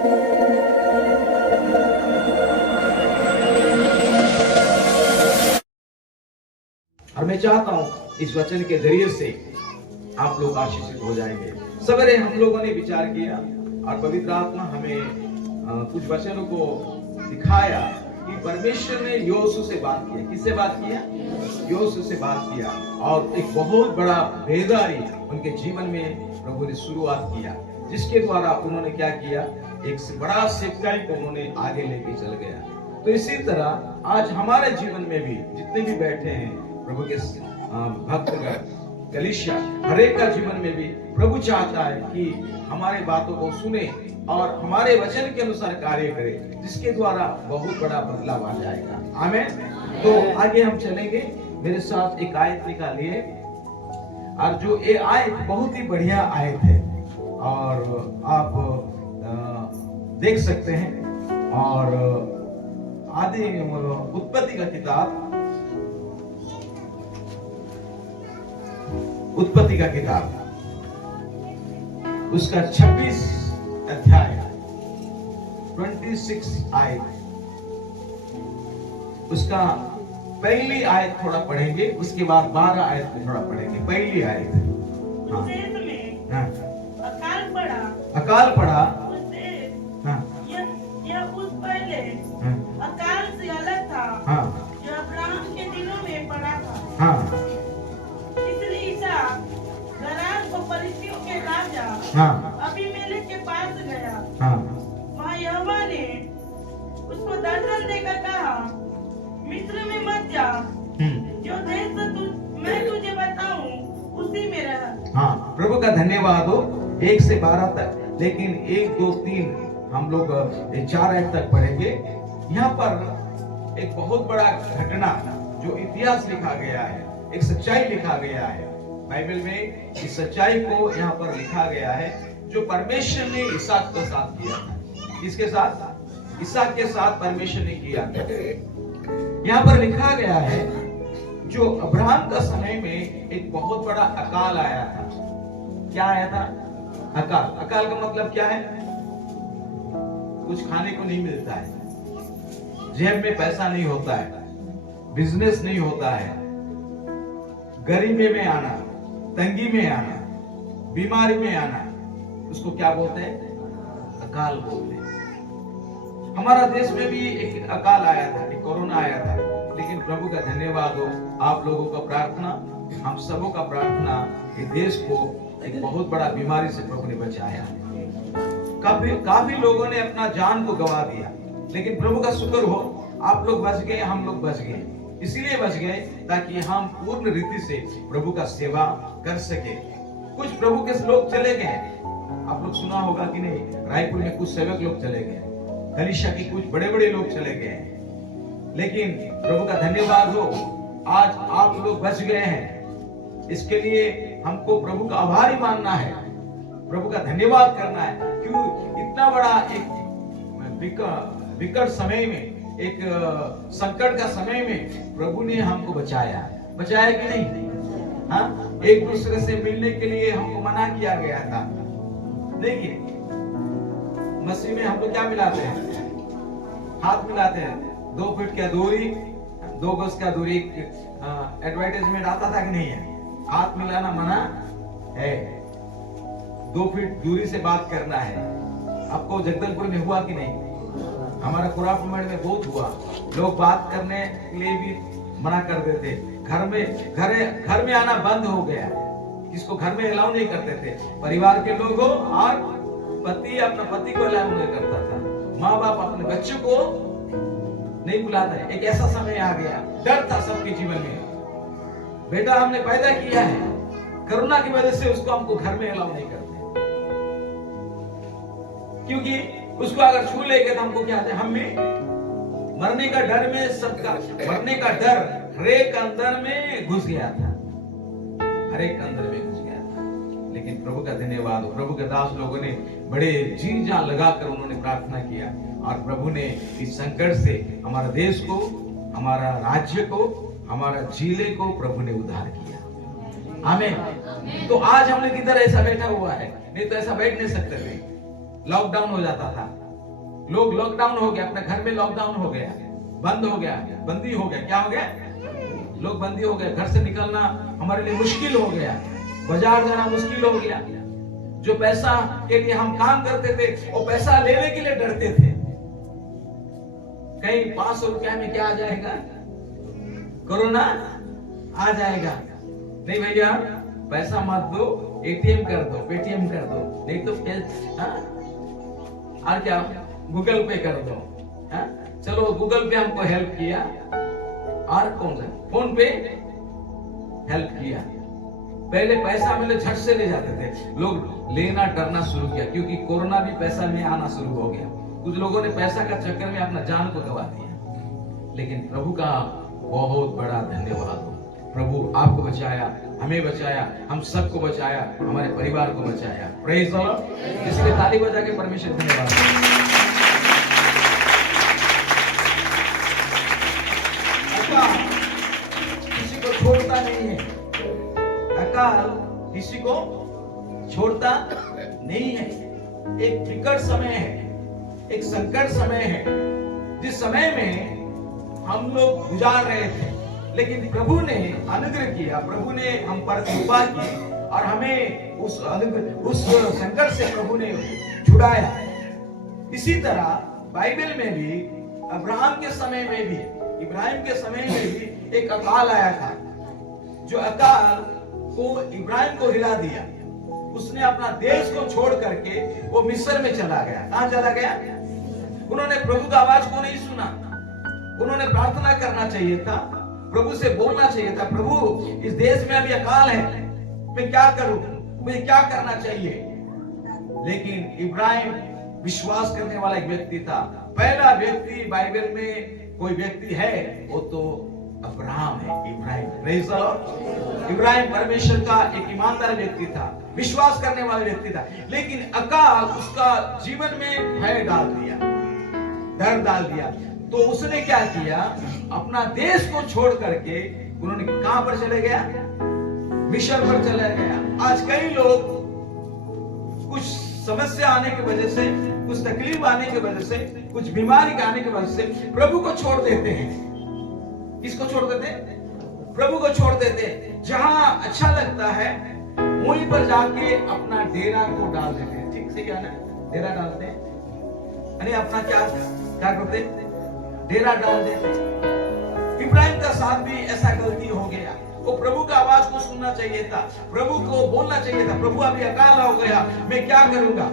और मैं चाहता हूं इस वचन के जरिए से आप लोग आशीषित हो जाएंगे। सवेरे हम लोगों ने विचार किया और पवित्र आत्मा हमें कुछ वचनों को दिखाया कि परमेश्वर ने योशू से बात किया। किससे बात किया? योशू से बात किया। और एक बहुत बड़ा बेदारी उनके जीवन में प्रभु ने शुरुआत किया, जिसके द्वारा उन्होंने क्या किया, एक बड़ा सेवकाई को उन्होंने आगे लेके चल गया। तो इसी तरह आज हमारे जीवन में भी जितने भी बैठे हैं प्रभु के भक्तगण, कलीसिया, हर एक का जीवन में भी प्रभु चाहता है कि हमारे बातों को सुने और हमारे वचन के अनुसार कार्य करे, जिसके द्वारा बहुत बड़ा बदलाव आ जाएगा। आमीन। तो आगे हम चलेंगे। मेरे साथ एक आयत निकालिए, और जो ये आयत बहुत ही बढ़िया आयत है और आप देख सकते हैं। और आदि उत्पत्ति का किताब, उत्पत्ति का किताब उसका 26 अध्याय 26 आयत, उसका पहली आयत थोड़ा पढ़ेंगे, उसके बाद 12 आयत को थोड़ा पढ़ेंगे। पहली आयत, हाँ, हाँ, अकाल पड़ा, अकाल पड़ा, हाँ, यह उस पहले अकाल से अलग था, हाँ, जो अब्राहम के दिनों में पड़ा था। हाँ, इसलिए इसहाक गरार को फलिस्तियों के राजा हाँ, अबीमेलेक के पास गया। हाँ, वहाँ यहोवा ने उसको दर्शन देकर कहा, मिस्र में मत जा, जो देश मैं तुझे बताऊं उसी में रह। हाँ, प्रभु का धन्यवाद हो। 1 से 12 तक, लेकिन 1, 2, 3 हम लोग 4 आयत तक पढ़ेंगे। यहाँ पर एक बहुत बड़ा घटना, जो इतिहास लिखा गया है, एक सच्चाई लिखा गया है बाइबल में। इस सच्चाई को यहाँ पर लिखा गया है, जो परमेश्वर ने इसहाक के साथ किया था। किसके साथ? इसहाक के साथ परमेश्वर ने किया था। यहाँ पर लिखा गया है, जो अब्राहम का समय में एक बहुत बड़ा अकाल आया था। क्या आया था? अकाल। अकाल का मतलब क्या है? कुछ खाने को नहीं मिलता है, जेब में पैसा नहीं होता है, बिजनेस नहीं होता है, गरीबी में आना, तंगी में आना, बीमारी में आना, उसको क्या बोलते हैं? अकाल बोलते हैं। हमारा देश में भी एक अकाल आया था, एक कोरोना आया था, लेकिन प्रभु का धन्यवाद हो, आप लोगों का प्रार्थना, हम सबों का प्रार्थना, कि देश को एक बहुत बड़ा बीमारी से प्रभु ने बचाया। काफी लोगों ने अपना जान को गवा दिया, लेकिन प्रभु का शुक्र हो, आप लोग बच गए, हम लोग बच गए। इसलिए बच गए ताकि हम पूर्ण रीति से प्रभु का सेवा कर सके। कुछ प्रभु के लोग चले गए, आप लोग सुना होगा कि नहीं, रायपुर में कुछ सेवक लोग चले गए, कलीसिया के कुछ बड़े बड़े लोग चले गए, लेकिन प्रभु का धन्यवाद हो, आज आप लोग बच गए हैं। इसके लिए हमको प्रभु का आभारी मानना है, प्रभु का धन्यवाद करना है। क्यों? इतना बड़ा एक विकट समय में, एक संकट का समय में प्रभु ने हमको बचाया कि नहीं? हाँ, एक दूसरे से मिलने के लिए हमको मना किया गया था। देखिए, मसीह में हम लोग क्या मिलाते हैं? हाथ मिलाते हैं। 2 फीट का दूरी, 2 गज का दूरी, एडवर्टाइजमेंट आता था कि नहीं है? हाथ मिलाना मना है, 2 फीट दूरी से बात करना है। आपको जगदलपुर में हुआ कि नहीं? हमारा कुराफुमड़ में बहुत हुआ, लोग बात करने के लिए भी मना कर देते, घर में आना बंद हो गया, किसको घर में अलाउ नहीं करते थे। परिवार के लोग हो और पति अपना पति को अलाउ नहीं करता था, माँ बाप अपने बच्चों को नहीं बुलाता है। एक ऐसा समय आ गया, डर था सबके जीवन में। बेटा हमने पैदा किया है, कोरोना की वजह से उसको हमको घर में अलाउ नहीं करते, क्योंकि उसको अगर छू लेंगे तो हमको क्या है, हमें मरने का डर में, सबका मरने का डर हरेक अंदर में घुस गया था, हरेक अंदर में घुस गया था। लेकिन प्रभु का धन्यवाद हो, प्रभु के दास लोगों ने बड़े जी जान लगाकर उन्होंने प्रार्थना किया, और प्रभु ने इस संकट से हमारा देश को, हमारा राज्य को, हमारा जिले को प्रभु ने उद्धार किया। आमीन। तो आज हम लोग इधर ऐसा बैठा हुआ है, नहीं तो ऐसा बैठ नहीं सकते थे। लॉकडाउन हो जाता था, लोग लॉकडाउन हो गया, अपने घर में लॉकडाउन हो गया, बंद हो गया, बंदी हो गया, क्या हो गया? लोग बंदी हो गए, घर से निकलना हमारे लिए मुश्किल हो गया, बाजार जाना मुश्किल हो गया। जो पैसा के लिए हम काम करते थे वो पैसा लेने के लिए डरते थे, कहीं 500 रुपया में क्या आ जाएगा, कोरोना आ जाएगा। नहीं भैया, पैसा मत दो, एटीएम कर दो, पेटीएम कर दो, नहीं तो और क्या, गूगल पे कर दो। चलो गूगल पे हमको हेल्प किया, और कौन सा फोन पे हेल्प किया। पहले पैसा मिले झट से ले जाते थे, लोग लेना डरना शुरू किया, क्योंकि कोरोना भी पैसा में आना शुरू हो गया। कुछ लोगों ने पैसा का चक्कर में अपना जान को गवा दिया। लेकिन प्रभु का बहुत बड़ा धन्यवाद हो, प्रभु आपको बचाया, हमें बचाया, हम सबको बचाया, हमारे परिवार को बचाया। Praise the Lord. इसलिए ताली बजा के परमेश्वर धन्यवाद। किसी को छोड़ता नहीं है, अकाल किसी को छोड़ता नहीं है। एक विकट समय है, एक संकट समय है, जिस समय में हम लोग गुजार रहे थे, लेकिन प्रभु ने अनुग्रह किया, प्रभु ने हम पर कृपा की और हमें उस संकट से प्रभु ने छुड़ाया। इसी तरह बाइबल में भी अब्राहम के समय में भी, इब्राहिम के समय में भी एक अकाल आया था, जो अकाल को इब्राहिम को हिला दिया। उसने अपना देश को छोड़ करके वो मिस्र में चला गया। कहां चला गया? उन्होंने प्रभु की आवाज को नहीं सुना। उन्होंने प्रार्थना करना चाहिए था, प्रभु से बोलना चाहिए था, प्रभु इस देश में अभी अकाल है, मैं क्या करूं, मुझे क्या करना चाहिए। लेकिन इब्राहिम विश्वास करने वाला एक व्यक्ति था। पहला व्यक्ति बाइबल में कोई व्यक्ति है वो तो अब्राहम है, Ibrahim. Praise the Lord. Ibrahim परमेश्वर का एक ईमानदार व्यक्ति था, विश्वास करने वाला व्यक्ति था। लेकिन अकाल उसका जीवन में भय डाल दिया, डर डाल दिया। तो उसने क्या किया, अपना देश को छोड़ करके उन्होंने कहां पर चले गया? मिस्र पर चले गया। आज कई लोग कुछ समस्या आने की वजह से, कुछ तकलीफ आने की वजह से, कुछ बीमारी के आने की वजह से प्रभु को छोड़ देते हैं। किसको छोड़ देते हैं? प्रभु को छोड़ देते हैं। जहां अच्छा लगता है वहीं पर जाके अपना डेरा को डाल देते हैं। ठीक से क्या ना, डेरा डालते हैं, यानी अपना क्या करते हैं? डेरा डाल देते हैं। इब्राहिम का साथ भी ऐसा गलती हो गया। वो प्रभु का आवाज को सुनना चाहिए था, प्रभु को बोलना चाहिए था, प्रभु अभी अकाल हो गया, मैं क्या करूंगा।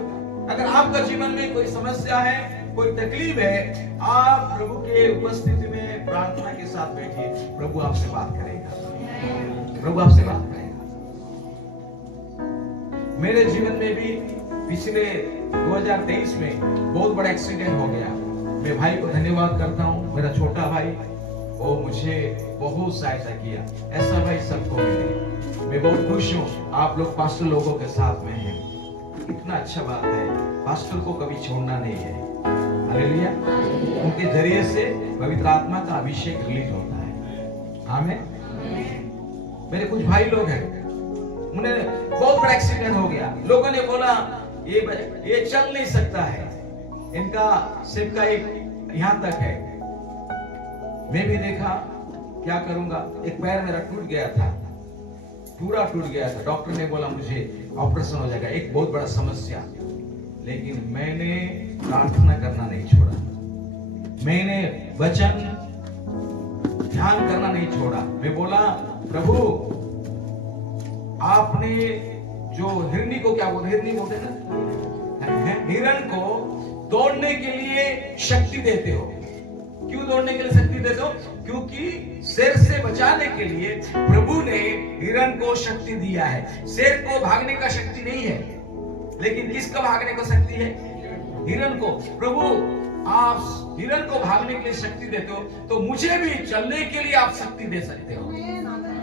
अगर आपका जीवन में कोई समस्या है, कोई तकलीफ है, आप प्रभु के उपस्थिति में प्रार्थना के साथ बैठिए, प्रभु आपसे बात करेगा, प्रभु आपसे बात करेगा। मेरे जीवन में भी पिछले 2023 में बहुत बड़ा एक्सीडेंट हो गया। मैं भाई को धन्यवाद करता हूँ, मेरा छोटा भाई, वो मुझे बहुत सहायता किया। ऐसा भाई सबको मिले। मैं बहुत खुश हूँ आप लोग पास्टर लोगों के साथ में हैं। कितना अच्छा बात है, पास्टर को कभी छोड़ना नहीं है। हालेलुया। उनके जरिए से पवित्र आत्मा का अभिषेक रिलीज होता है। आमीन। मेरे कुछ भाई लोग हैं, उन्हें बहुत बड़ा एक्सीडेंट हो गया। लोगों ने बोला ये चल नहीं सकता है, इनका सिर्फ का एक यहां तक है। मैं भी देखा क्या करूंगा, एक पैर मेरा टूट गया था, पूरा टूट गया था। डॉक्टर ने बोला मुझे ऑपरेशन हो जाएगा, एक बहुत बड़ा समस्या। लेकिन मैंने प्रार्थना करना नहीं छोड़ा, मैंने वचन ध्यान करना नहीं छोड़ा। मैं बोला प्रभु आपने जो हिरनी को क्या बोलते, हिरनी बोलते ना, हिरण को दौड़ने के लिए शक्ति देते हो। क्यों दौड़ने के लिए शक्ति देते हो? क्योंकि शेर से बचाने के लिए प्रभु ने हिरण को शक्ति दिया है। शेर को भागने का शक्ति नहीं है, लेकिन किसका भागने का शक्ति है? हिरण को। प्रभु आप हिरण को भागने के लिए शक्ति देते हो, तो मुझे भी चलने के लिए आप शक्ति दे सकते हो,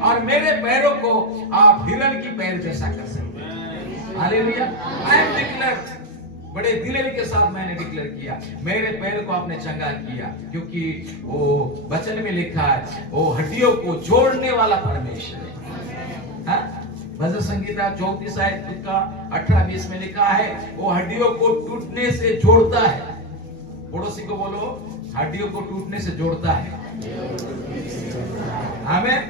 और मेरे पैरों को आप हिरण की पैर जैसा कर सकते हो। हालेलुया। आई एम डिक्लेयर, बड़े दिलेरी के साथ मैंने डिक्लेयर किया, मेरे पैर को आपने चंगा किया, क्योंकि वो वचन में लिखा है वो हड्डियों को जोड़ने वाला परमेश्वर है। भजन संगीता 34 का 18-20 में लिखा है वो हड्डियों को टूटने से जोड़ता है, पड़ोसी को बोलो, हड्डियों को टूटने से जोड़ता है। आमीन।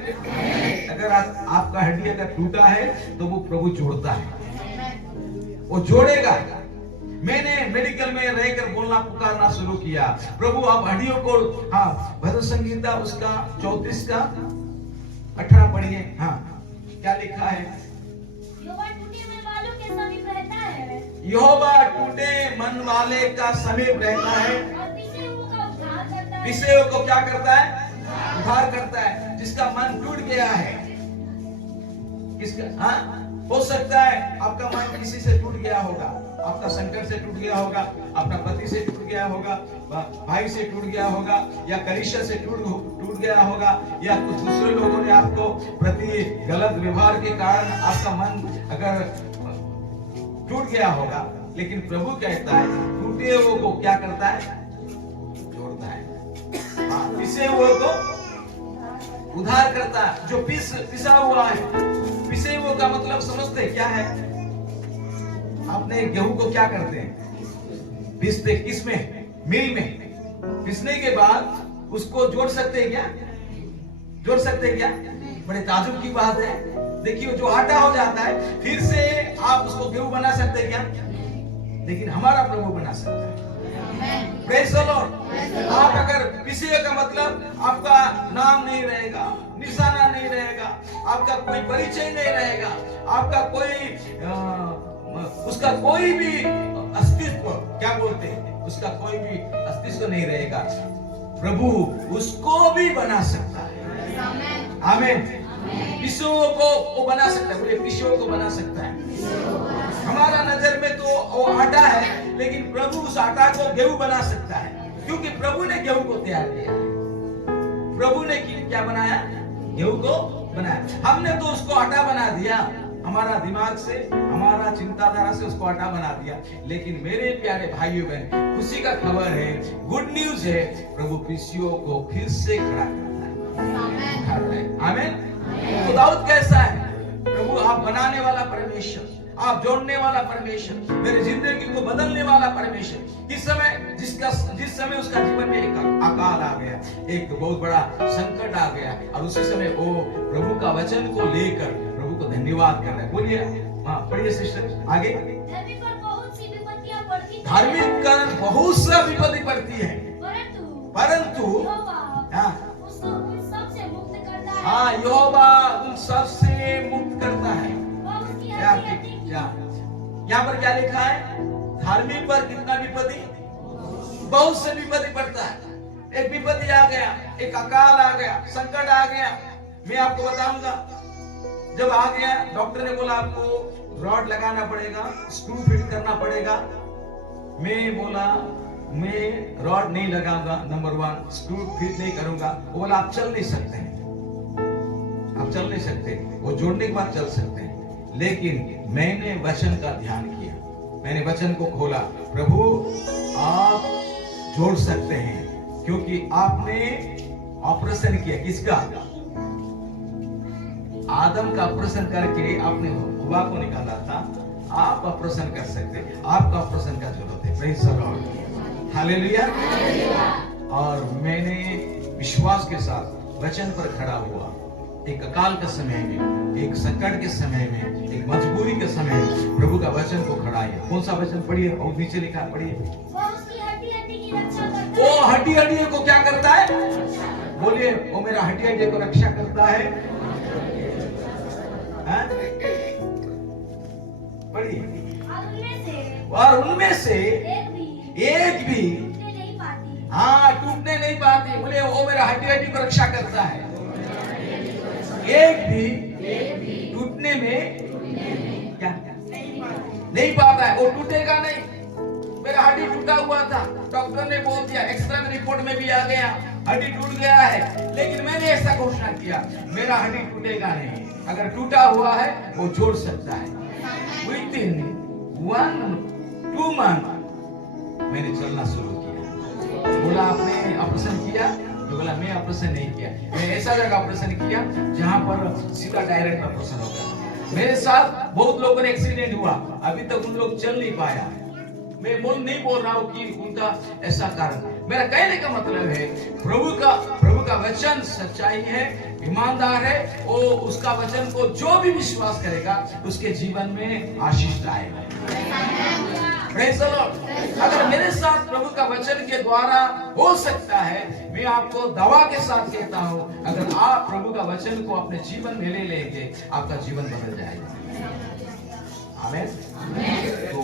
अगर आपका हड्डी अगर टूटा है तो वो प्रभु जोड़ता है, वो जोड़ेगा। मैंने मेडिकल में रहकर बोलना पुकारना शुरू किया, प्रभु आप हड्डियों को, हाँ, भजन संगीता उसका 34 का 18 पढ़िए। हाँ, क्या लिखा है? यहोवा टूटे मन वालों के समीप रहता है, यहोवा टूटे मन वाले का समीप रहता है, और पिसे हुओं का उद्धार करता है। पिसे हुओं को क्या करता है? उद्धार करता है। जिसका मन टूट गया है, किसका, हाँ, हो सकता है आपका मन किसी से टूट गया होगा, आपका संकट से टूट गया होगा, अपना पति से टूट गया होगा, भाई से टूट गया होगा, या कलीसिया से टूट गया होगा, या कुछ दूसरे लोगों ने आपको प्रति गलत व्यवहार के कारण आपका मन अगर टूट गया होगा। लेकिन प्रभु कहता है टूटे हुए को क्या करता है? जोड़ता है। हाँ, पिसे हुए को उद्धार करता है। जो पिसा हुआ है, पिसे हुए का मतलब समझते क्या है? आपने गेहूं को क्या करते हैं? पिसते, किसमें? मिल में। पिसने के बाद उसको जोड़ सकते हैं क्या? जोड़ सकते हैं क्या? बड़े ताजुब की बात है। देखिए जो आटा हो जाता है, फिर से आप उसको गेहूं बना सकते हैं क्या? लेकिन हमारा प्रभु बना सकता है। Praise the Lord. आप अगर पिसे का मतलब आपका नाम नहीं रहेगा, निशाना नहीं रहेगा, आपका कोई परिचय नहीं रहेगा, आपका कोई उसका कोई भी अस्तित्व, क्या बोलते हैं, उसका कोई भी अस्तित्व नहीं रहेगा। प्रभु उसको भी बना सकता है। आमीन। पिसुओं को वो बना सकता है, बोले पिसुओं को बना सकता है। हमारा नजर में तो वो आटा है, लेकिन प्रभु उस आटा को गेहूं बना सकता है, क्योंकि प्रभु ने गेहूं को तैयार किया। प्रभु ने क्या बनाया? गेहूं को बनाया। हमने तो उसको आटा बना दिया, हमारा दिमाग से, हमारा चिंताधारा से उसको आटा बना दिया। लेकिन मेरे प्यारे भाइयों बहन, खुशी का खबर है, गुड न्यूज है, प्रभु पिसियों को फिर से खड़ा करता है। आमीन। तो दाऊद कैसा है? प्रभु आप बनाने वाला परमेश्वर, आप जोड़ने वाला परमेश्वर, मेरी जिंदगी को बदलने वाला परमेश्वर। जिस समय उसका जीवन में एक अकाल आ गया, एक बहुत बड़ा संकट आ गया, और उसी समय वो प्रभु का वचन को लेकर प्रभु को धन्यवाद कर रहे हैं। बोलिए, हाँ, पढ़िए सिस्टर आगे। धर्मी पर बहुत सी विपत्तियां पड़ती हैं, धार्मिक कारण बहुत सा विपत्ति पड़ती है, परंतु यहोवा उसको उन सब से मुक्त करता है। हाँ, यहोवा उन सब से मुक्त करता है। वह उसकी यहाँ पर क्या लिखा है? धार्मिक पर कितना विपत्ति? बहुत से विपत्ति पड़ता है। एक विपत्ति आ गया, एक अकाल आ गया, संकट आ गया। मैं आपको बताऊंगा, जब आ गया, डॉक्टर ने बोला आपको रॉड लगाना पड़ेगा, स्क्रू फिट करना पड़ेगा। मैं बोला मैं रॉड नहीं लगाऊंगा, नंबर 1 स्क्रू फिट नहीं करूंगा। वो बोला आप चल नहीं सकते हैं, आप चल नहीं सकते, वो जोड़ने के बाद चल सकते हैं। लेकिन मैंने वचन का ध्यान किया, मैंने वचन को खोला, प्रभु आप जोड़ सकते हैं, क्योंकि आपने ऑपरेशन किया। किसका? आदम का ऑपरेशन करके आपने हवा को निकाला था। आप ऑपरेशन कर सकते हैं, आपका ऑपरेशन का जरूरत है। Praise the Lord, hallelujah. और मैंने विश्वास के साथ वचन पर खड़ा हुआ। एक अकाल के समय में, एक संकट के समय में, एक मजबूरी के समय में प्रभु का वचन को खड़ा है। कौन सा वचन पढ़िए? और नीचे लिखा है, पढ़िए। वह उसकी हड्डी-हड्डी की रक्षा करता है। वो हड्डी को क्या करता है? बोलिए, वो मेरा हड्डी को रक्षा करता है। पढ़िए। और उनमें से एक भी टूटने नहीं पाती। हाँ, टूटने नहीं पाती। बोले वो मेरा हड्डी को रक्षा करता है। एक भी टूटने में क्या नहीं पाता है, वो टूटेगा नहीं। मेरा हड्डी टूटा हुआ था, डॉक्टर ने बोल दिया, एक्सरे में रिपोर्ट में भी आ गया हड्डी टूट गया है, लेकिन मैंने ऐसा घोषणा किया, मेरा हड्डी टूटेगा नहीं। अगर टूटा हुआ है वो जोड़ सकता है। विदिन 1-2 मंथ मैंने चलना शुरू किया। बोला आपने ऑपरेशन किया? तो बोला मैं ऑपरेशन नहीं किया, मैं ऐसा जगह ऑपरेशन किया जहां पर सीधा डायरेक्ट ऑपरेशन होगा। मेरे साथ बहुत लोगों ने एक्सीडेंट हुआ, अभी तक उन लोग चल नहीं पाया। मैं नहीं बोल रहा हूँ कि उनका ऐसा कारण। मेरा कहने का मतलब है प्रभु का वचन सच्चाई है, ईमानदार है। वो उसका वचन को जो भी विश्वास करेगा उसके जीवन में आशीष आएगा। Praise the Lord। अगर मेरे साथ प्रभु का वचन के द्वारा हो सकता है, मैं आपको दवा के साथ कहता हूं, अगर आप प्रभु का वचन को अपने जीवन में ले लेंगे, आपका जीवन बदल जाएगा। आमीन। तो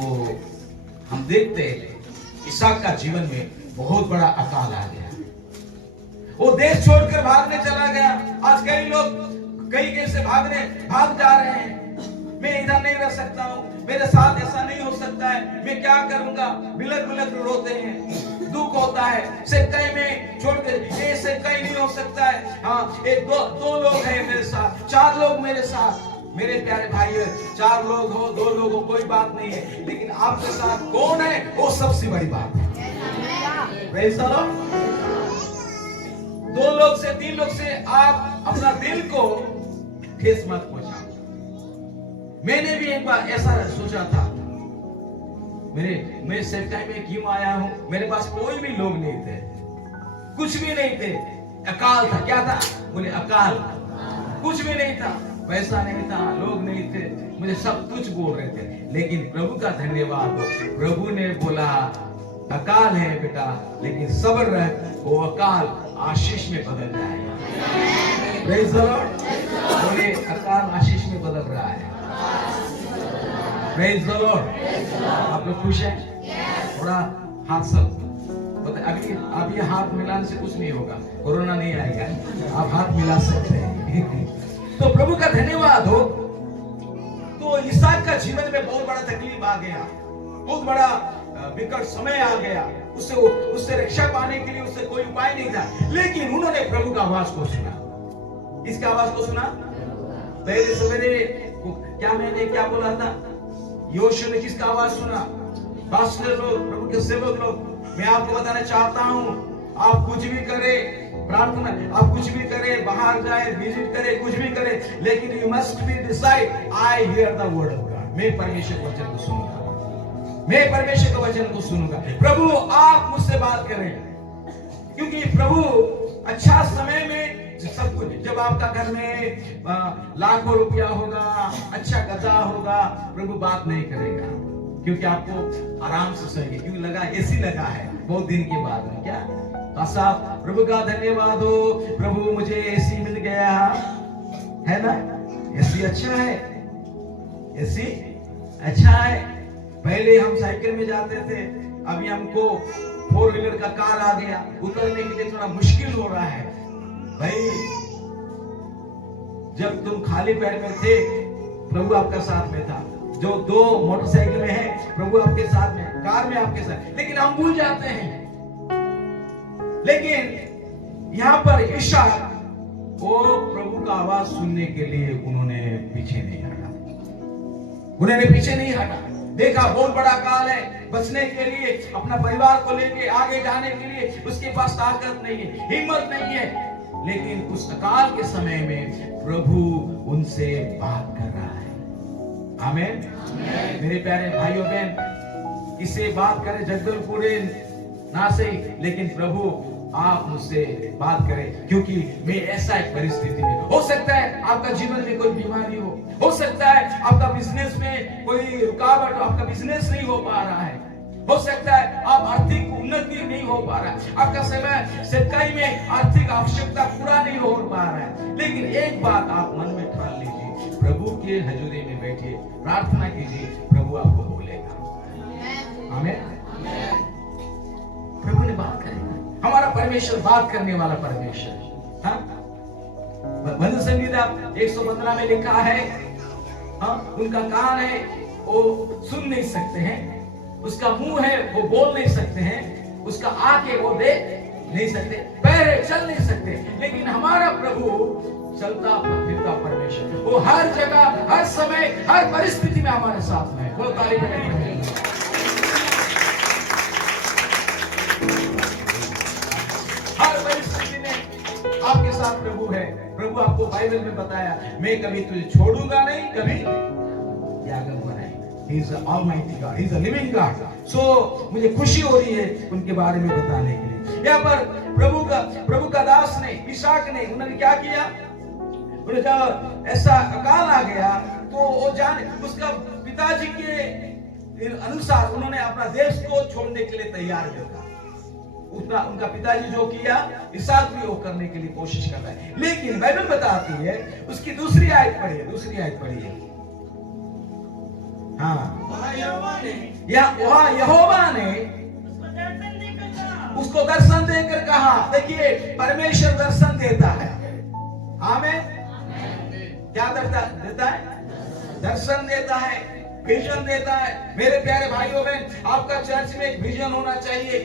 हम देखते हैं इसहाक का जीवन में बहुत बड़ा अकाल आ गया। वो देश छोड़कर भागने चला गया। आज कई लोग कई कैसे भाग जा रहे हैं। मैं इधर नहीं रह सकता हूँ, मेरे साथ ऐसा नहीं हो सकता है, मैं क्या करूंगा। बिलक रोते हैं, दुख होता है। सेक्काई में छोड़ के ये सेक्काई नहीं हो सकता है। हाँ, एक दो लोग हैं मेरे साथ, 4 लोग मेरे साथ। मेरे प्यारे भाइयों, 4 लोग हो 2 लोग हो कोई बात नहीं है, लेकिन आपके साथ कौन है वो सबसे बड़ी बात है। Praise the Lord। 2 लोग से 3 लोग से आप अपना दिल को ठेस मत पहुंचाओ। मैंने भी एक बार ऐसा सोचा था, मैं सेक्टाई में क्यों आया हूं। मेरे पास कोई भी लोग नहीं थे, कुछ भी नहीं थे। अकाल था। क्या था? बोले अकाल। कुछ भी नहीं था, पैसा नहीं था, लोग नहीं थे, मुझे सब कुछ बोल रहे थे। लेकिन प्रभु का धन्यवाद हो, प्रभु ने बोला अकाल है बेटा, लेकिन सब्र रख, वो अकाल आशीष में बदल जाएगा। Praise the Lord. बोले अकाल आशीष में बदल रहा है। Praise the Lord. आप लोग खुश हैं? थोड़ा हाथ सब अभी हाथ मिलाने से कुछ नहीं होगा, कोरोना नहीं आएगा, आप हाथ मिला सकते हैं। तो प्रभु का धन्यवाद हो। तो इसहाक का जीवन में बहुत बड़ा तकलीफ आ गया, बहुत बड़ा विकट समय आ गया। उससे रक्षा पाने के लिए उससे कोई उपाय नहीं था, लेकिन उन्होंने प्रभु का आवाज को सुना। इसका आवाज को सुना। पहले सवेरे मैंने क्या बोला था? योशु ने किसका आवाज सुना? पास्टर लोग, प्रभु के सेवक लोग। मैं आपको बताना चाहता हूं, आप कुछ भी करें, प्रार्थना आप कुछ भी करें, बाहर जाए, विजिट करें, कुछ भी करें, लेकिन you must be decide, I hear the word of God. मैं परमेश्वर के वचन को सुनूंगा, मैं परमेश्वर के वचन को सुनूंगा। प्रभु आप मुझसे बात करें, क्योंकि प्रभु अच्छा समय में सब कुछ, जब आपका घर में लाखों रुपया होगा, अच्छा गजा होगा, प्रभु बात नहीं करेगा, क्योंकि आपको आराम से सोएंगे, क्योंकि लगा एसी लगा है बहुत दिन के बाद में। क्या साहब, प्रभु का धन्यवाद हो, प्रभु मुझे एसी मिल गया है ना। एसी अच्छा है, एसी अच्छा है। पहले हम साइकिल में जाते थे, अभी हमको 4 व्हीलर का कार आ गया, उतरने के लिए थोड़ा मुश्किल हो रहा है। भाई जब तुम खाली पैर में थे, प्रभु आपका साथ में था। जो 2 मोटरसाइकिल में है, प्रभु आपके साथ में, कार में आपके साथ, लेकिन हम भूल जाते हैं। लेकिन यहाँ पर इसहाक, वो प्रभु का आवाज सुनने के लिए उन्होंने पीछे नहीं हटा। देखा बहुत बड़ा काल है, बचने के लिए, अपना परिवार को लेके आगे जाने के लिए उसके पास ताकत नहीं है, हिम्मत नहीं है। लेकिन उस अकाल के समय में प्रभु उनसे बात कर रहा है। आमीन। मेरे प्यारे भाइयों बहन, इससे बात करें जगदलपुरे ना सही, लेकिन प्रभु आप मुझसे बात करें, क्योंकि मैं ऐसा एक परिस्थिति में, हो सकता है आपका जीवन में कोई बीमारी हो सकता है आपका बिजनेस में कोई रुकावट हो, आपका बिजनेस नहीं हो पा रहा है, हो सकता है आप आर्थिक उन्नति नहीं हो पा रहा है, आपका समय सेक्काई में आर्थिक आवश्यकता पूरा नहीं हो पा रहा है। लेकिन एक बात आप मन में ठान लीजिए, प्रभु के हजूरी में बैठिए, प्रार्थना कीजिए, प्रभु आपको बोलेगा। आमीन। प्रभु ने बात करेगा। हमारा परमेश्वर बात करने वाला परमेश्वर है। हाँ? भजन संहिता 115 में लिखा है, हाँ? उनका कान है वो सुन नहीं सकते हैं, उसका मुंह है वो बोल नहीं सकते हैं, उसका आंख है वो देख नहीं सकते, पैर है चल नहीं सकते, लेकिन हमारा प्रभु चलता फिरता परमेश्वर, वो हर जगह, हर समय, हर परिस्थिति में हमारे साथ में। वो ताली बजाइए। हर परिस्थिति में आपके साथ प्रभु है। प्रभु आपको बाइबल में बताया, मैं कभी तुझे छोड़ूंगा नहीं, कभी त्यागूंगा नहीं। He is the Almighty God. He is the living God. सो मुझे खुशी हो रही है उनके बारे में बताने के लिए। यहाँ पर प्रभु का दास ने, इसहाक ने, उन्होंने क्या किया? उन्हें जब ऐसा अकाल आ गया तो वो जाने उसका पिताजी के अनुसार उन्होंने अपना देश को छोड़ने के लिए तैयार किया। उनका पिताजी जो किया, इसहाक भी वो करने के लिए कोशिश कर रहा है। लेकिन बाइबल बताती है, उसकी दूसरी आयत पढ़िए। हाँ, वहाँ यहोवा ने उसको दर्शन देकर कहा। देखिए, परमेश्वर दर्शन देता है। आमीन। क्या देता है? दर्शन देता है, विजन देता है। मेरे प्यारे भाइयों बहन, आपका चर्च में एक विजन होना चाहिए।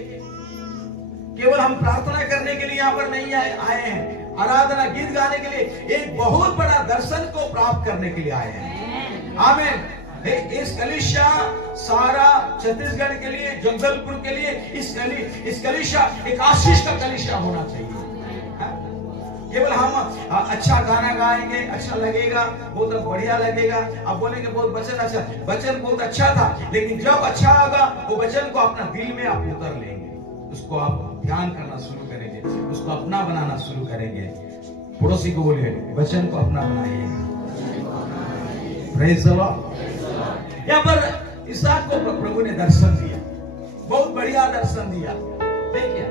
केवल हम प्रार्थना करने के लिए यहाँ पर नहीं आए हैं, आराधना गीत गाने के लिए, एक बहुत बड़ा दर्शन को प्राप्त करने के लिए आए हैं। आमीन। इस कलीसिया सारा छत्तीसगढ़ के लिए, जगदलपुर के लिए इस कलीसिया एक आशीष का कलीसिया होना चाहिए। केवल हम अच्छा गाना गाएंगे, अच्छा लगेगा, बहुत बढ़िया लगेगा, आप बोलेंगे बहुत वचन बहुत अच्छा था, लेकिन जब अच्छा होगा वो वचन को अपना दिल में आप उतर लेंगे, उसको आप ध्यान करना शुरू करेंगे, उसको अपना बनाना शुरू करेंगे। पड़ोसी को बोले वचन को अपना बनाइए। Praise the Lord. यहाँ पर इसहाक को प्रभु ने दर्शन दिया, बहुत बढ़िया दर्शन दिया। देखिए,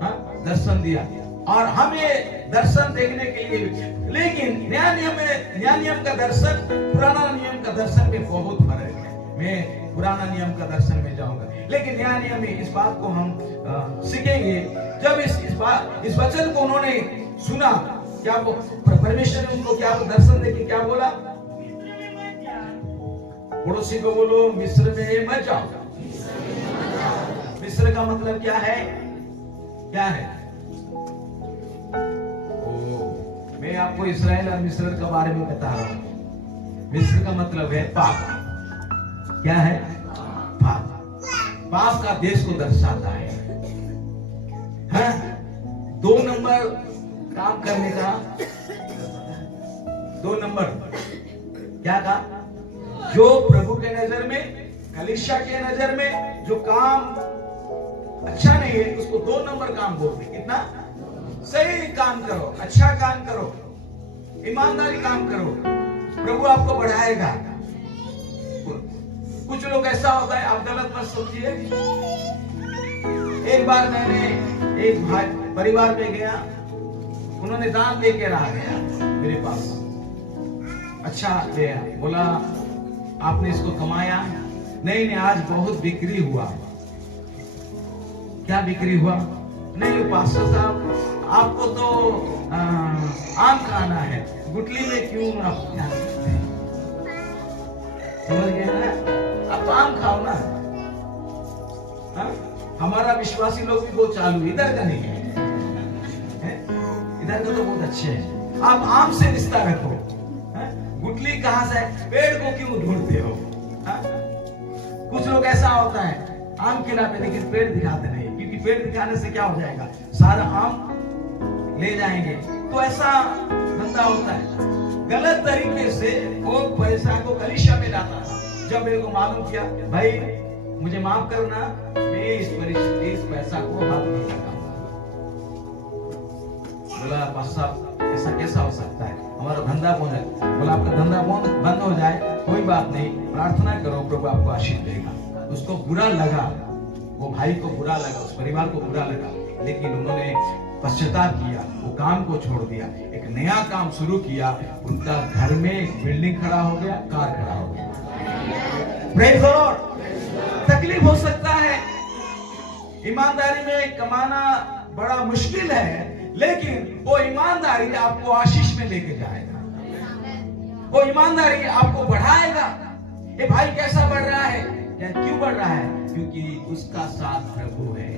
हाँ, दर्शन दिया और हमें दर्शन देखने के लिए। लेकिन नया नियम का दर्शन, पुराना नियम का दर्शन में बहुत फर्क है। मैं पुराना नियम का दर्शन में जाऊंगा, लेकिन नया नियम में इस बात को हम सीखेंगे। जब इस वचन को उन्होंने सुना, क्या परमेश्वर ने उनको क्या दर्शन देके क्या बोला? पड़ोसी को बोलो, मिस्र में मत जाओ। मिस्र का मतलब क्या है? मैं आपको इस्राएल और मिस्र के बारे में बता रहा हूं। मिस्र का मतलब है पाप। क्या है? पाप का देश को दर्शाता है। हाँ? 2 नंबर काम करने का, 2 नंबर क्या का? जो प्रभु के नजर में, कलीसिया के नजर में जो काम अच्छा नहीं है, उसको 2 नंबर काम बोलते। कितना? सही काम करो, अच्छा काम करो, ईमानदारी काम करो, प्रभु आपको बढ़ाएगा। कुछ लोग ऐसा होता है, आप गलत मत सोचिए। एक बार मैंने एक भाई परिवार में गया, उन्होंने दान लेकर आ गया मेरे पास। अच्छा गया, बोला आपने इसको कमाया? नहीं, आज बहुत बिक्री हुआ। क्या बिक्री हुआ? नहीं पास्टर साहब, आपको तो आम खाना है, गुटली में क्यों आप ध्यान देते हैं? समझ गए ना? आप तो आम खाओ ना। हाँ? हमारा विश्वासी लोग भी बहुत चालू, इधर का नहीं है, इधर का तो बहुत अच्छे हैं। आप आम से रिश्ता रखो। गुटली कहां से? पेड़ को क्यों ढूंढते हो? हा? कुछ लोग ऐसा होता है, आम खिलाते लेकिन पेड़ दिखाते नहीं, क्योंकि पेड़ दिखाने से क्या हो जाएगा? सारा आम ले जाएंगे। तो ऐसा धंधा होता है। गलत तरीके से वो पैसा को कलीसिया में लाता था। जब मेरे को मालूम किया, भाई मुझे माफ करना, मैं इस पैसा को हाथ नहीं लगाऊंगा। बोला पास्टर ऐसा कैसा हो सकता है? हमारा धंधा बंद है। बोला आपका धंधा बंद हो जाए कोई बात नहीं, प्रार्थना करो, प्रभु आपको आशीष देगा। उसको बुरा लगा, वो भाई को बुरा लगा, उस परिवार को बुरा लगा, लेकिन उन्होंने पश्चाताप किया, वो काम को छोड़ दिया, एक नया काम शुरू किया। उनका घर में एक बिल्डिंग खड़ा हो गया, कार खड़ा हो गया। Praise the Lord. तकलीफ हो सकता है, ईमानदारी में कमाना बड़ा मुश्किल है, लेकिन वो ईमानदारी आपको आशीष में लेके जाएगा, वो ईमानदारी आपको बढ़ाएगा। ये भाई कैसा बढ़ रहा है? या क्यों बढ़ रहा है? क्योंकि उसका साथ प्रभु है।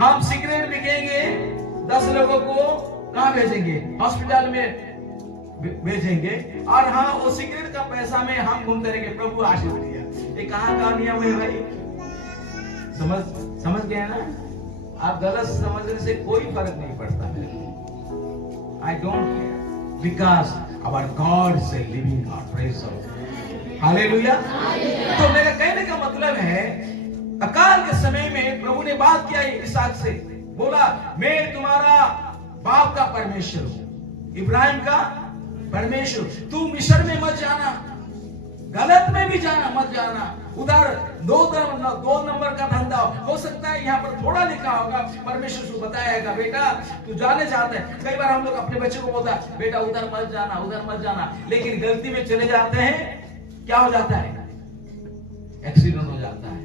हम सिगरेट बिकेंगे, 10 लोगों को कहाँ भेजेंगे? हॉस्पिटल में भेजेंगे, और हाँ वो सिगरेट का पैसा में हम घूमते रहेंगे, प्रभु आशीष दिया। ये कहाँ का नियम है भाई? समझ गए ना? आप गलत समझने से कोई फर्क नहीं पड़ता मेरे को। I don't care because our God is a living God. Praise the Lord. Hallelujah. तो मेरे कहने का मतलब है, अकाल के समय में प्रभु ने बात किया इसहाक से, बोला मैं तुम्हारा बाप का परमेश्वर हूं, इब्राहिम का परमेश्वर। तू मिस्र में मत जाना, गलत में भी जाना मत जाना, उधर दो नंबर का धंधा हो सकता है। यहाँ पर थोड़ा लिखा होगा, परमेश्वर को बताएगा बेटा तू जाने चाहता है। कई बार हम लोग अपने बच्चे को बोलता है बेटा उधर मत जाना, उधर मत जाना, लेकिन गलती में चले जाते हैं, क्या हो जाता है? एक्सीडेंट हो जाता है,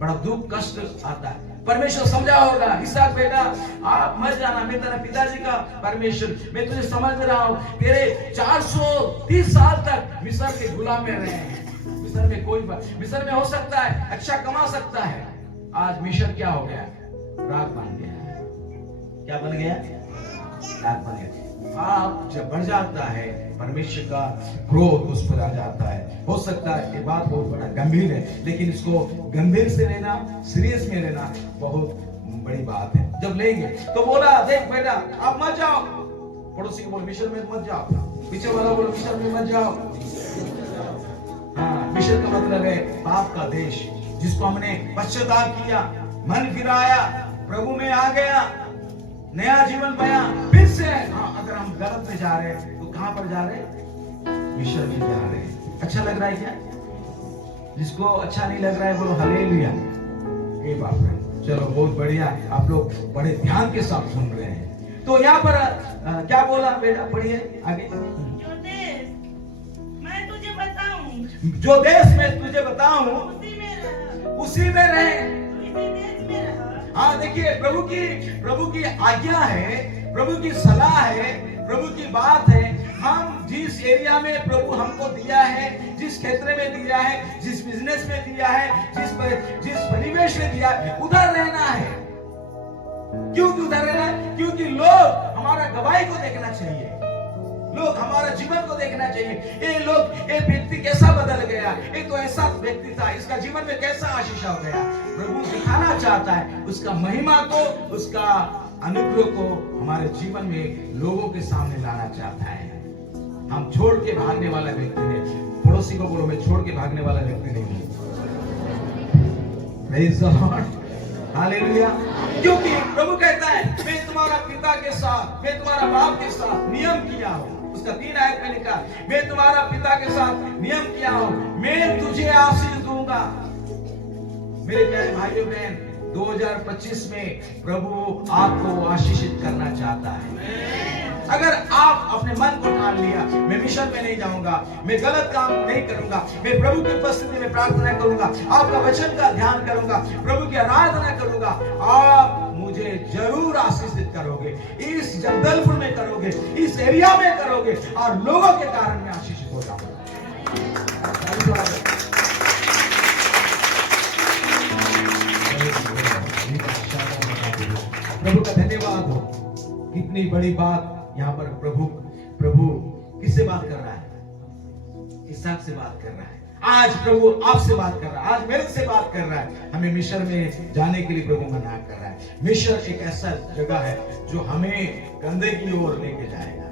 बड़ा दुख कष्ट आता है। परमेश्वर समझा होगा इसहाक बेटा आप मत जाना, मैं तेरा पिताजी का परमेश्वर, मैं तुझे समझ रहा हूं, तेरे 430 साल तक मिस्र के गुलाम में रहे हैं। मिस्र में कोई बात, मिस्र में हो सकता है अच्छा कमा सकता है, आज मिस्र क्या हो गया? राख बन गया। क्या बन गया? राख बन गया। आप जब बढ़ जाता है, परमेश्वर का क्रोध उस पर आ जाता है। हो सकता है ये बात बहुत बड़ा गंभीर है, लेकिन इसको गंभीर से लेना, सीरियस में लेना बहुत बड़ी बात है। जब लेंगे तो बोला देख बेटा आप मत जाओ, पड़ोसी को बोलो मिस्र में मत जाओ, पीछे वाला बोलो मिस्र में मत जाओ। हाँ, मिस्र का मतलब है पाप का देश, जिसको हमने पश्चाताप किया, मन फिराया, प्रभु में आ गया, नया जीवन पाया, फिर से हाँ, अगर हम गलत में जा रहे हैं तो कहां पर जा रहे हैं? मिस्र में जा रहे हैं। अच्छा लग रहा है क्या? जिसको अच्छा नहीं लग रहा है बोलो हालेलुया। ये बात है, चलो बहुत बढ़िया, आप लोग बड़े ध्यान के साथ सुन रहे हैं। तो यहाँ पर क्या बोला बेटा, पढ़िए आगे। जो देश मैं तुझे बताऊं, जो देश में तुझे बताऊं उसी में रह, उसी में रहे। तू इसी देश में रह। हाँ देखिए, प्रभु की आज्ञा है, प्रभु की सलाह है, प्रभु की बात है। हम जिस एरिया में प्रभु हमको दिया है, जिस क्षेत्र में दिया है, जिस बिजनेस में दिया है, जिस परिवेश में दिया है, उधर रहना है। क्यों उधर रहना है? क्योंकि लोग हमारा गवाही को देखना चाहिए, लोग हमारा जीवन को देखना चाहिए। ये व्यक्ति कैसा बदल गया, ये तो ऐसा व्यक्ति था, इसका जीवन में कैसा आशीष हो गया। प्रभु दिखाना चाहता है उसका महिमा को, उसका अनुग्रह को हमारे जीवन में लोगों के सामने लाना चाहता है। हम छोड़ के भागने वाला व्यक्ति नहीं। पड़ोसी को बोलो मैं छोड़ के भागने वाला व्यक्ति नहीं हूं। Praise the Lord, hallelujah. क्योंकि प्रभु कहता है मैं तुम्हारा पिता के साथ, मैं तुम्हारा बाप के साथ नियम किया हूं। उसका 3 आयत में लिखा, मैं तुम्हारा पिता के साथ नियम किया हूं, मैं तुझे आशीष दूंगा। मेरे प्यारे भाइयों बहन, 2025 में प्रभु आपको आशीषित करना चाहता है। अगर आप अपने मन को ठान लिया मैं मिशन में नहीं जाऊंगा, मैं गलत काम नहीं करूंगा, मैं प्रभु की उपस्थिति में प्रार्थना करूंगा, आपका वचन का ध्यान करूंगा, प्रभु की आराधना करूंगा, आप मुझे जरूर आशीषित करोगे। इस जगदलपुर में करोगे, इस एरिया में करोगे, और लोगों के कारण मैं आशीषित हो जाऊंगा। प्रभु का धन्यवाद हो। कितनी बड़ी बात यहाँ पर प्रभु किससे बात कर रहा है? इसहाक से बात कर रहा है। आज प्रभु आपसे बात कर रहा है, आज मेरे से बात कर रहा है। हमें मिस्र में जाने के लिए प्रभु मना कर रहा है। मिस्र एक ऐसा जगह है जो हमें गंदे की ओर लेके जाएगा,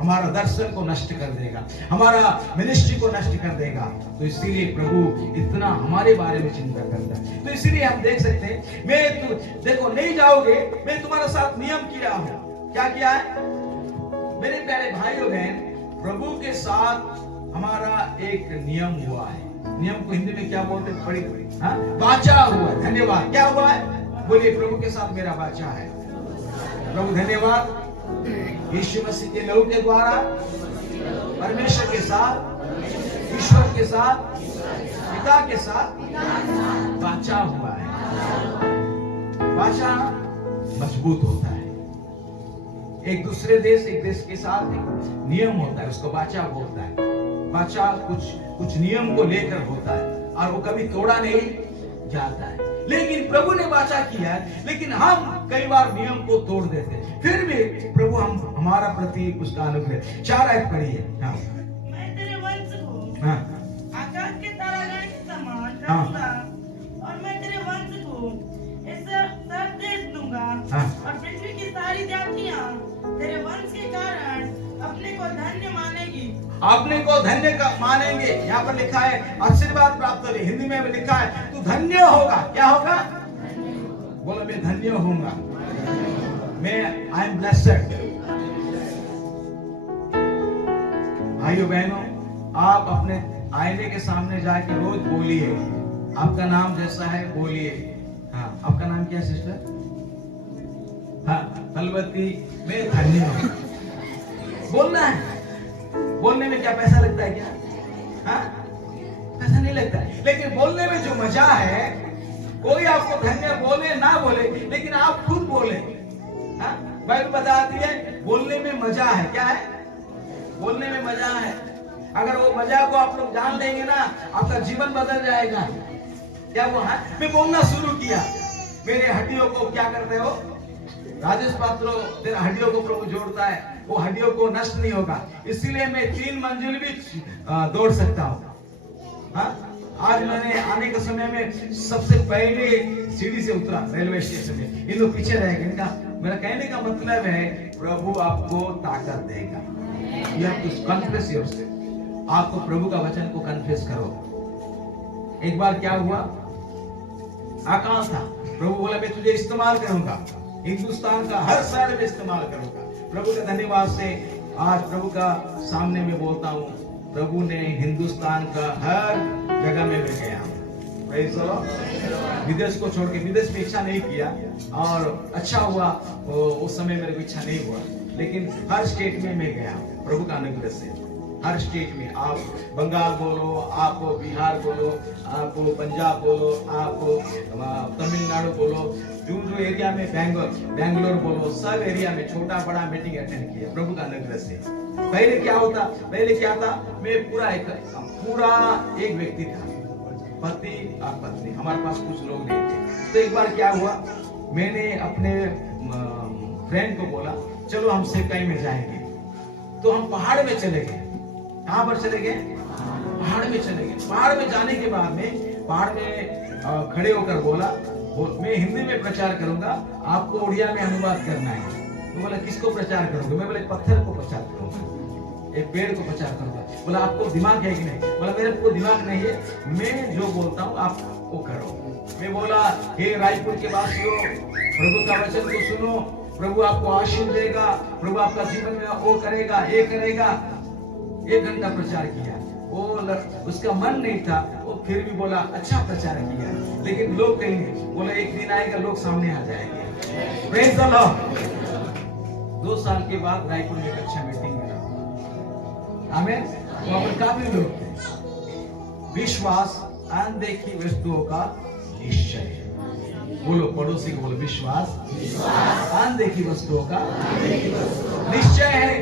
हमारा दर्शन को नष्ट कर देगा, हमारा मिनिस्ट्री को नष्ट कर देगा। तो इसीलिए प्रभु इतना हमारे बारे में चिंता करता है। तो इसीलिए हम देख सकते हैं, देखो नहीं जाओगे, मैं तुम्हारे साथ नियम किया हूं। क्या किया है मेरे प्यारे भाइयों बहन? प्रभु के साथ हमारा एक नियम हुआ है। नियम को हिंदी में क्या बोलते हैं? पढ़ी वाचा हुआ। धन्यवाद। क्या हुआ है? बोलिए प्रभु के साथ मेरा वाचा है। प्रभु धन्यवाद। यीशु मसीह के लहू के द्वारा परमेश्वर के साथ, ईश्वर के साथ, पिता के साथ वाचा हुआ है। वाचा मजबूत होता है। एक देश के साथ एक नियम होता है, उसको वाचा बोलता है। वाचा कुछ नियम को लेकर होता है और वो कभी तोड़ा नहीं जाता है। लेकिन प्रभु ने वाचा किया है, लेकिन हम कई बार नियम को तोड़ देते हैं। फिर भी प्रभु हमारा प्रति उसका अनुग्रह। 4 आयत पढ़िए। हाँ। मैं तेरे वंश को हाँ। आकाश के तारागण के समान हाँ। रखूंगा, और मैं तेरे वंश को ऐसा सब देश दूंगा, हाँ। और पृथ्वी की सारी जातियां तेरे वंश के कारण अपने को धन्य मानेगी। अपने को धन्य मानेंगे, यहाँ पर लिखा है आशीर्वाद प्राप्त होगा। हिंदी में भी लिखा है तू धन्य होगा। क्या होगा? बोलो मैं धन्य होऊंगा, मैं आई एम ब्लेस्ड। भाइयों बहनों, आप अपने आईने के सामने जाके रोज बोलिए, आपका नाम जैसा है बोलिए। हाँ, आपका नाम क्या है सिस्टर? हाँ, कलवती, मैं धन्य हूँ। बोलना है। बोलने में क्या पैसा लगता है क्या? हाँ, पैसा नहीं लगता है, लेकिन बोलने में जो मजा है, कोई आपको धन्य बोले ना बोले, लेकिन आप खुद बोले। हाँ, बाइबल बताती है बोलने में मजा है। क्या है? बोलने में मजा है। अगर वो मजा को आप लोग जान लेंगे ना, आपका जीवन बदल जाएगा। क्या वो है? मैं बोलना शुरू किया, मेरे हड्डियों को क्या करते हो? राजेश पात्रो, तेरा हड्डियों को प्रभु जोड़ता है, वो हड्डियों को नष्ट नहीं होगा। इसीलिए मैं 3 मंजिल भी दौड़ सकता हूँ। हाँ, आज मैंने आने के समय में सबसे पहले सीढ़ी से उतरा रेलवे स्टेशन में। इन लोग पीछे रह गए। इनका मेरा कहने का मतलब है प्रभु आपको ताकत देगा। You have to confess yourself. आपको प्रभु का वचन को कन्फेस करो। एक बार क्या हुआ? अकाल था, प्रभु बोला मैं तुझे इस्तेमाल करूंगा, हिंदुस्तान का हर शहर में इस्तेमाल करूंगा। प्रभु का धन्यवाद से आज प्रभु का सामने में बोलता हूँ, प्रभु ने हिंदुस्तान का हर जगह में मैं गया हूँ। विदेश को छोड़ के, विदेश में इच्छा नहीं किया और अच्छा हुआ उस समय मेरे को इच्छा नहीं हुआ, लेकिन हर स्टेट में मैं गया हूँ प्रभु का अनुग्रह से। हर स्टेट में, आप बंगाल बोलो, आप बिहार बोलो, आप पंजाब बोलो, आप तमिलनाडु बोलो, जो एरिया में बैंगलोर बोलो, सब एरिया में छोटा बड़ा मीटिंग अटेंड किया प्रभु का अनुग्रह से। पहले क्या था, मैं पूरा एक व्यक्ति था, पति और पत्नी, हमारे पास कुछ लोग नहीं थे। तो एक बार क्या हुआ, मैंने अपने फ्रेंड को बोला चलो हम सेकाई में जाएंगे। तो हम पहाड़ में चले गए। कहां पर चले गए? पहाड़ में चले गए। पहाड़ में जाने के बाद में पहाड़ में खड़े होकर बोला मैं हिंदी में प्रचार करूंगा, आपको उड़िया में अनुवाद करना है। तो बोला किसको प्रचार करोगे? मैं बोला पत्थर को प्रचार करूंगा, एक पेड़ को प्रचार करूंगा। बोला आपको दिमाग है कि नहीं? बोला मेरे को दिमाग नहीं है, मैं जो बोलता हूँ आप वो करो। मैं बोला हे रायपुर के वासियों, प्रभु का वचन को सुनो, प्रभु आपको आशीष देगा, प्रभु आपका जीवन में वो करेगा, ये करेगा। 1 घंटा प्रचार किया। वो उसका मन नहीं था, वो फिर भी बोला अच्छा प्रचार किया, लेकिन लोग कहेंगे, बोला एक दिन आएगा लोग सामने आ जाएंगे। Praise the Lord. 2 साल के बाद रायपुर में एक अच्छा मीटिंग मिला। आमीन। वहां पर काफी लोग थे। विश्वास अनदेखी वस्तुओं का निश्चय। बोलो पड़ोसी को बोलो विश्वास अनदेखी वस्तुओं का निश्चय है।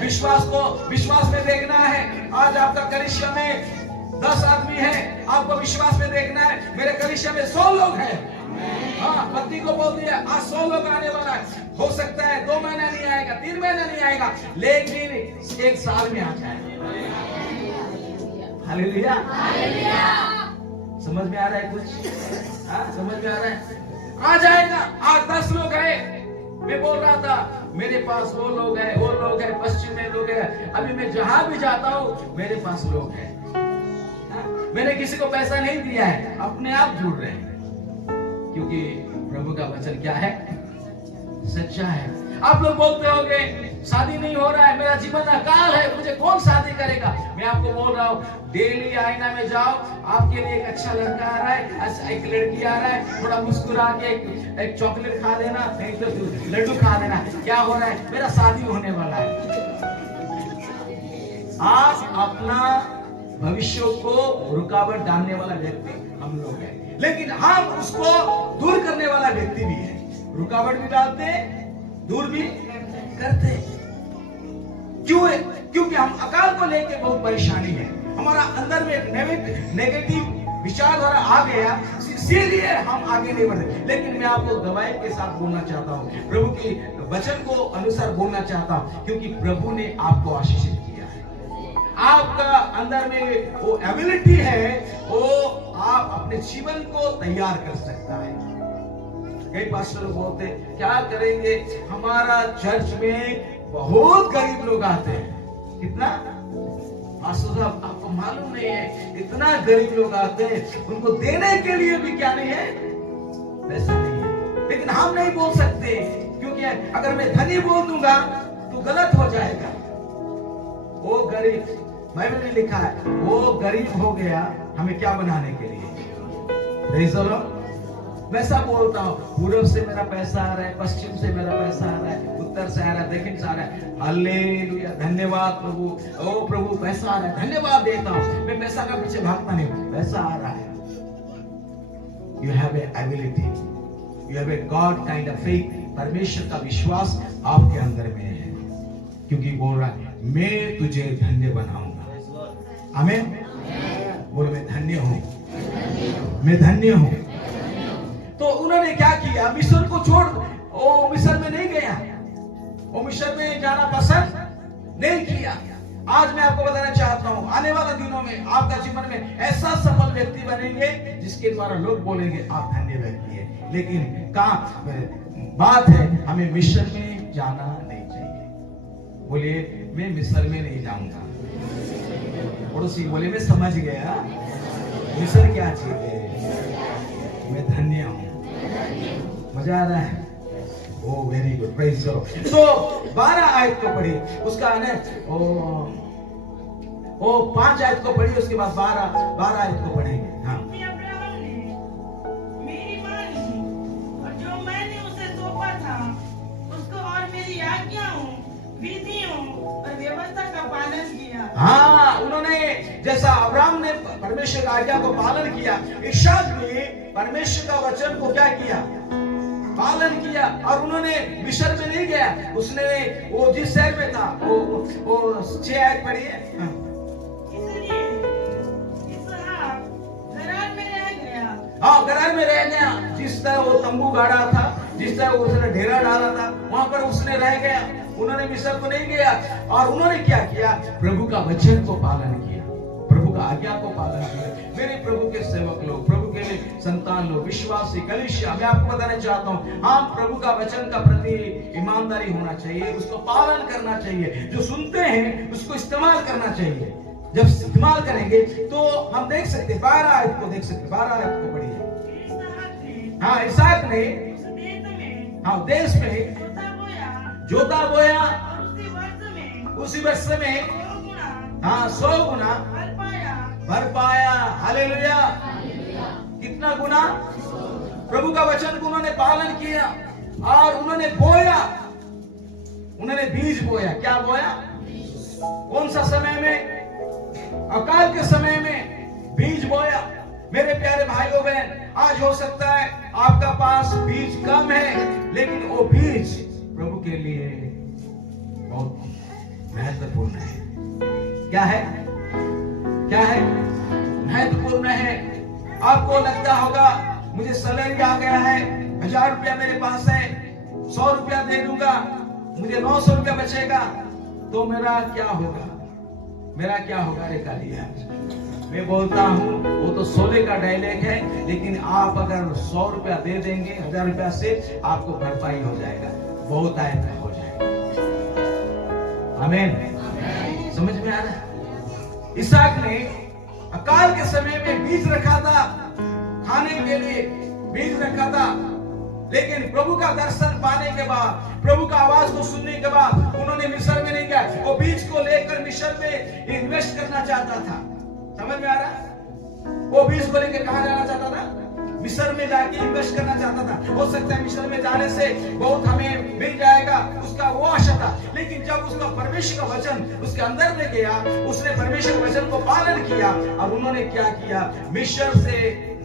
विश्वास में देखना है। आज आपका कलीसिया में 10 आदमी है, आपको विश्वास में देखना है। मेरे कलीसिया में 100 लोग हैं। हाँ, पत्नी को बोल दिया आज 100 लोग आने वाला है। हो सकता है 2 महीना नहीं आएगा, 3 महीना नहीं आएगा, लेकिन 1 साल में आ जाएगा। हालेलुया। समझ में आ रहा है कुछ? हाँ, समझ में आ रहा है? आ जाएगा। आज 10 लोग हैं। मैं बोल रहा था मेरे पास वो लोग हैं, पश्चिम में लोग हैं। अभी मैं जहां भी जाता हूँ मेरे पास लोग हैं। मैंने किसी को पैसा नहीं दिया है, अपने आप जुड़ रहे हैं, क्योंकि प्रभु का वचन क्या है? सच्चा है। आप लोग बोलते होंगे शादी नहीं हो रहा है, मेरा जीवन अकाल है, मुझे कौन शादी करेगा? मैं आपको बोल रहा हूँ डेली आईना में जाओ, आपके लिए एक अच्छा लड़का आ रहा है, एक लड़की आ रहा है, थोड़ा मुस्कुरा के एक चॉकलेट खा लेना, नहीं तो लड्डू खा लेना। क्या हो रहा है? मेरा शादी होने वाला है। आप अपना भविष्य को रुकावट डालने वाला व्यक्ति हम लोग हैं, लेकिन हम उसको दूर करने वाला व्यक्ति भी है। रुकावट भी डालते, दूर भी करते। क्यों है? क्योंकि हम अकाल को लेके बहुत परेशानी है। हमारा अंदर में एक नेगेटिव विचारधारा आ गया, इसीलिए हम आगे नहीं बढ़ते। लेकिन मैं आपको गवाही के साथ बोलना चाहता हूँ, प्रभु की वचन को अनुसार बोलना चाहता हूँ, क्योंकि प्रभु ने आपको आशीषित किया है। आपका अंदर में वो एबिलिटी है, वो आप अपने जीवन को तैयार कर सकता है। कई पास्टर बोलते क्या करेंगे, हमारा चर्च में बहुत गरीब लोग आते हैं। कितना? पास्टर साहब आप मालूम नहीं है, इतना गरीब लोग आते हैं, उनको देने के लिए भी क्या नहीं है, पैसा नहीं है। लेकिन हम नहीं बोल सकते, क्योंकि अगर मैं धनी बोल दूंगा तो गलत हो जाएगा। वो गरीब, बाइबल में लिखा है, वो गरीब हो गया हमें क्या बनाने के लिए। वैसा बोलता हूँ, पूर्व से मेरा पैसा आ रहा है, पश्चिम से मेरा पैसा आ रहा है, उत्तर से आ रहा है, दक्षिण से आ रहा है, हालेलुया, धन्यवाद प्रभु। ओ प्रभु पैसा आ रहा है, धन्यवाद देता हूँ। मैं पैसा का पीछे भागता नहीं, पैसा आ रहा है। You have a ability, you have a god kind of faith. परमेश्वर का विश्वास आपके अंदर में है, क्योंकि बोल रहा है मैं तुझे धन्य बनाऊंगा। आमीन। बोलो मैं धन्य हूं, मैं धन्य हूं। तो उन्होंने क्या किया, मिस्र को छोड़, वो मिस्र में नहीं गया, वो मिस्र में जाना पसंद नहीं किया। आज मैं आपको बताना चाहता हूं, आने वाले दिनों में आपका जीवन में ऐसा सफल व्यक्ति बनेंगे जिसके द्वारा लोग बोलेंगे आप धन्य व्यक्ति है। लेकिन कहां बात है, हमें मिस्र में जाना नहीं चाहिए। बोलिए मैं मिस्र में नहीं जाऊंगा। पड़ोसी बोले मैं समझ गया, मिस्र क्या चीज है, मैं धन्य हूं। मजा आ रहा है? ओ वेरी गुड, प्रेज गॉड। तो 12 आयत को पढ़ी, उसका है ओ 5 आयत को पढ़ी, उसके बाद 12 आयत को पढ़ेंगे। हाँ, अब्राहम ने मेरी मानी और जो मैंने उसे सौंपा था उसको और मेरी आज्ञाओं, विधियों और व्यवस्था का पालन किया। हाँ, उन्होंने जैसा अब्राहम ने परमेश्वर की आज्ञा को पालन किया, इसहाक ने परमेश्वर का वचन को क्या किया, पालन किया। और उन्होंने मिस्र में नहीं गया, उसने वो जिस शहर में था वो 6 आयत पढ़ी है। इसलिए इसहाक गरार में रह गया। हाँ, गरार में रह गया। जिस तरह वो तंबू गाड़ा था, जिस तरह उसने डेरा डाला था, वहां पर उसने रह गया। उन्होंने मिस्र को नहीं गया। और उन्होंने क्या किया, प्रभु का वचन को पालन किया, प्रभु का आज्ञा को पालन किया। मेरे प्रभु के सेवक लोग, प्रभु के संतान लोग, विश्वासी कलीसिया, मैं आपको बताना चाहता हूँ, हम प्रभु का वचन का प्रति ईमानदारी होना चाहिए, उसको पालन करना चाहिए। जो सुनते हैं उसको इस्तेमाल करना चाहिए। जब इस्तेमाल करेंगे तो हम देख सकते, 12 आयत को देख सकते, 12 आयत को पढ़िए। हाँ, इसहाक ने हाँ देश में जोता बोया, उसी वर्ष में हाँ 100 गुना भर पाया। हालेलुया। कितना गुना? प्रभु का वचन को उन्होंने पालन किया और उन्होंने बोया, उन्होंने बीज बोया। क्या बोया? कौन सा समय में? अकाल के समय में बीज बोया। मेरे प्यारे भाइयों बहन, आज हो सकता है आपका पास बीज कम है, लेकिन वो बीज प्रभु के लिए बहुत महत्वपूर्ण है। क्या है? क्या है? महत्वपूर्ण है। आपको लगता होगा मुझे सैलरी आ गया है, 1000 रुपया मेरे पास है, 100 रुपया दे दूंगा, मुझे 900 रुपया बचेगा, तो मेरा क्या होगा? मेरा क्या होगा? रे कालिया, मैं बोलता हूँ वो तो सोले का डायलॉग है, लेकिन आप अगर 100 रुपया दे देंगे 1000 रुपया से, आपको भरपाई हो जाएगा, बहुत आयता हो जाएगा। आमीन। समझ में आ रहा है? इसहाक ने अकाल के समय में बीज रखा था, खाने के लिए बीज रखा था, लेकिन प्रभु का दर्शन पाने के बाद, प्रभु का आवाज को सुनने के बाद उन्होंने मिस्र में नहीं गया। वो बीज को लेकर मिस्र में इन्वेस्ट करना चाहता था। समझ में आ रहा? वो बीज को लेकर कहां जाना चाहता था? मिस्र में जाके इन्वेस्ट करना चाहता था। हो सकता है मिस्र में जाने से बहुत हमें मिल जाएगा, उसका वो आशा था। लेकिन जब उसका परमेश्वर का वचन उसके अंदर में गया, उसने परमेश्वर के वचन को पालन किया और उन्होंने क्या किया, मिस्र से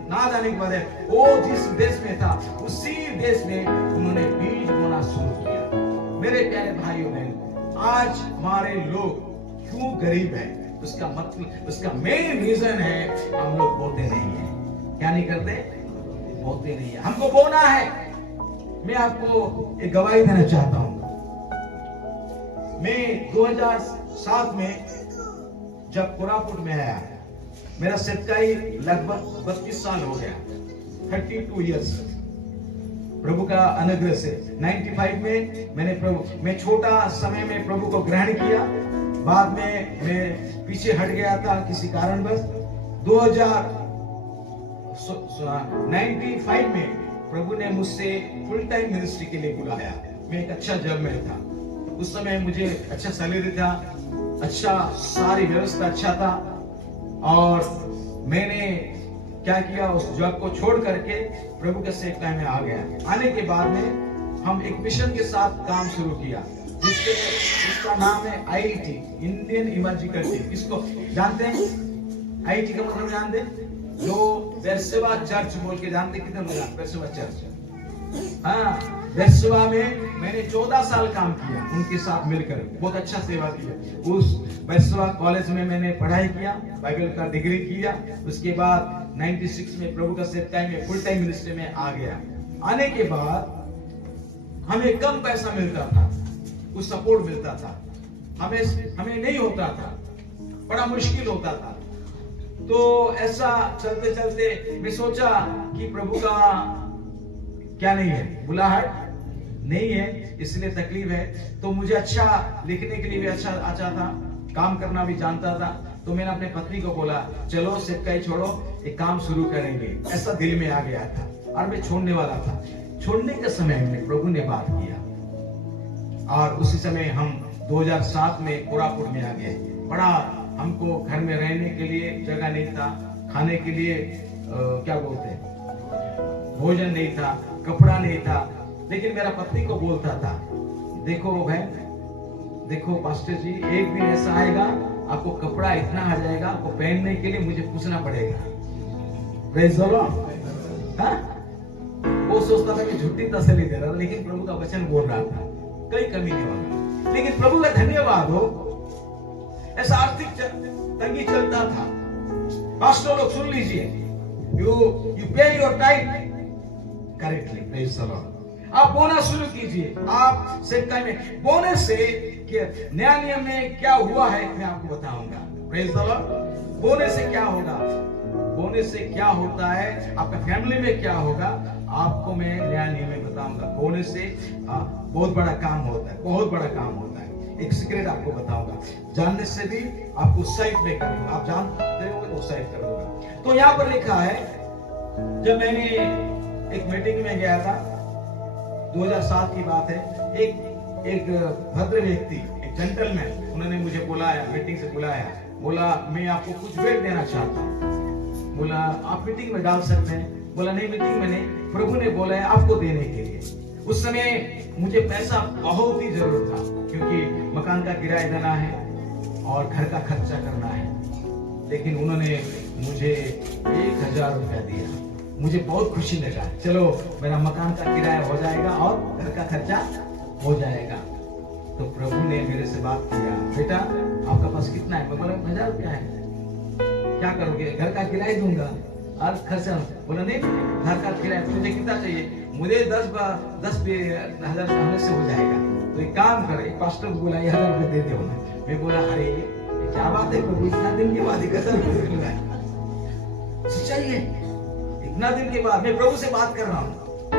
ना जाने के बाद वो जिस देश में था उसी देश में उन्होंने बीज बोना शुरू किया। मेरे प्यारे भाइयों बहन, आज हमारे लोग क्यों गरीब है, उसका मतलब, उसका मेन रीजन है हम लोग बोते नहीं है। क्या नहीं करते? बोते नहीं है। हमको बोना है। मैं आपको एक गवाही देना चाहता हूं। मैं 2007 में जब कोरापुट में आया, मेरा सेवकाई लगभग 32 साल हो गया, 32 इयर्स प्रभु का अनुग्रह से। 95 में मैं छोटा समय में प्रभु को ग्रहण किया, बाद में मैं पीछे हट गया था किसी कारणवश। 1995 में प्रभु ने मुझसे फुल टाइम मिनिस्ट्री के लिए बुलाया। मैं एक अच्छा जॉब में था उस समय, मुझे अच्छा सैलरी था, अच्छा सारी व्यवस्था अच्छा था। और मैंने क्या किया, उस जॉब को छोड़ करके प्रभु के सेवकाई में आ गया। आने के बाद में हम एक मिशन के साथ काम शुरू किया जिसका नाम है IET, इंडियन इवांजेलिकल टीम। इसको जानते हैं? IET का मतलब जानते हैं? जो बेरशेबा चर्च बोल के जानते, कितने लोग? बेरशेबा चर्च, हाँ, बेरशेबा में मैंने 14 साल काम किया उनके साथ मिलकर, बहुत अच्छा सेवा किया। उस बेरशेबा कॉलेज में मैंने पढ़ाई किया, बाइबल का डिग्री किया। उसके बाद 96 में प्रभु का सेवकाई में फुल टाइम मिनिस्ट्री में आ गया। आने के बाद हमें कम पैसा मिलता था, कुछ सपोर्ट मिलता था, हमें नहीं होता था, बड़ा मुश्किल होता था। तो ऐसा चलते चलते मैं सोचा कि प्रभु का क्या नहीं है, बुलाहट नहीं है, इसलिए तकलीफ है। तो मुझे अच्छा लिखने के लिए भी अच्छा था, काम करना भी जानता था। तो मैंने अपने पत्नी को बोला, चलो सेवकाई छोड़ो, एक काम शुरू करेंगे। ऐसा दिल में आ गया था और मैं छोड़ने वाला था। छोड़ने के समय में प्रभु ने बात किया और उसी समय हम 2007 में कोरापुट में आ गए। बड़ा हमको घर में रहने के लिए जगह नहीं था, खाने के लिए क्या बोलते हैं, भोजन नहीं था, कपड़ा नहीं था। लेकिन मेरा पत्नी को बोलता था, देखो बहन, देखो पास्टर जी, एक दिन ऐसा आएगा आपको कपड़ा इतना आ जाएगा, आपको पहनने के लिए मुझे पूछना पड़ेगा। Praise the Lord. हाँ, वो सोचता था कि झूठी तसल्ली दे रहा था, लेकिन प्रभु का वचन बोल रहा था, कोई कमी नहीं होगा। लेकिन प्रभु का धन्यवाद हो, ऐसा आर्थिक तंगी चलता था। पास्टर लोग सुन लीजिए, यू पे your time correctly. Praise the Lord. आप बोना शुरू कीजिए। आप सेवकाई में बोने से नया नियम में क्या हुआ है मैं आपको बताऊंगा। Praise the Lord. बोने से क्या होगा, बोने से क्या होता है, आपका फैमिली में क्या होगा, आपको मैं नया नियम में बताऊंगा। बोने से बहुत बड़ा काम होता है, बहुत बड़ा काम होता है। एक सीक्रेट आपको बताऊंगा, जानने से भी आपको उत्साहित में करूंगा, आप जानते हो तो उत्साहित करूंगा। तो यहाँ पर लिखा है, जब मैंने एक मीटिंग में गया था, 2007 की बात है, एक भद्र व्यक्ति, एक जेंटलमैन, उन्होंने मुझे बुलाया, मीटिंग से बुलाया, बोला मैं आपको कुछ भेंट देना चाहता हूँ। बोला आप मीटिंग में डाल सकते हैं? बोला नहीं, मीटिंग में नहीं, प्रभु ने बोला है आपको देने के लिए। उस समय मुझे पैसा बहुत ही जरूरत था, क्योंकि मकान का किराया देना है और घर का खर्चा करना है। लेकिन उन्होंने मुझे 1000 रुपया दिया। मुझे बहुत खुशी लगा, चलो मेरा मकान का किराया हो जाएगा और घर का खर्चा हो जाएगा। तो प्रभु ने मेरे से बात किया, बेटा आपका पास कितना है? मैं बोला 1000 रुपया है। क्या करोगे? घर का किराया दूंगा और खर्चा। बोला नहीं, घर का किराया तुझे कितना चाहिए? मुझे 10,000 से हो जाएगा। तो एक काम कर, एक पास्टर को बोला 1000 रुपये दे दो। मैं बोला अरे क्या बात है प्रभु, इतना दिन के बाद 1000 रुपये मिला है, सच्चाई है। इतना दिन के बाद मैं प्रभु से बात कर रहा हूँ,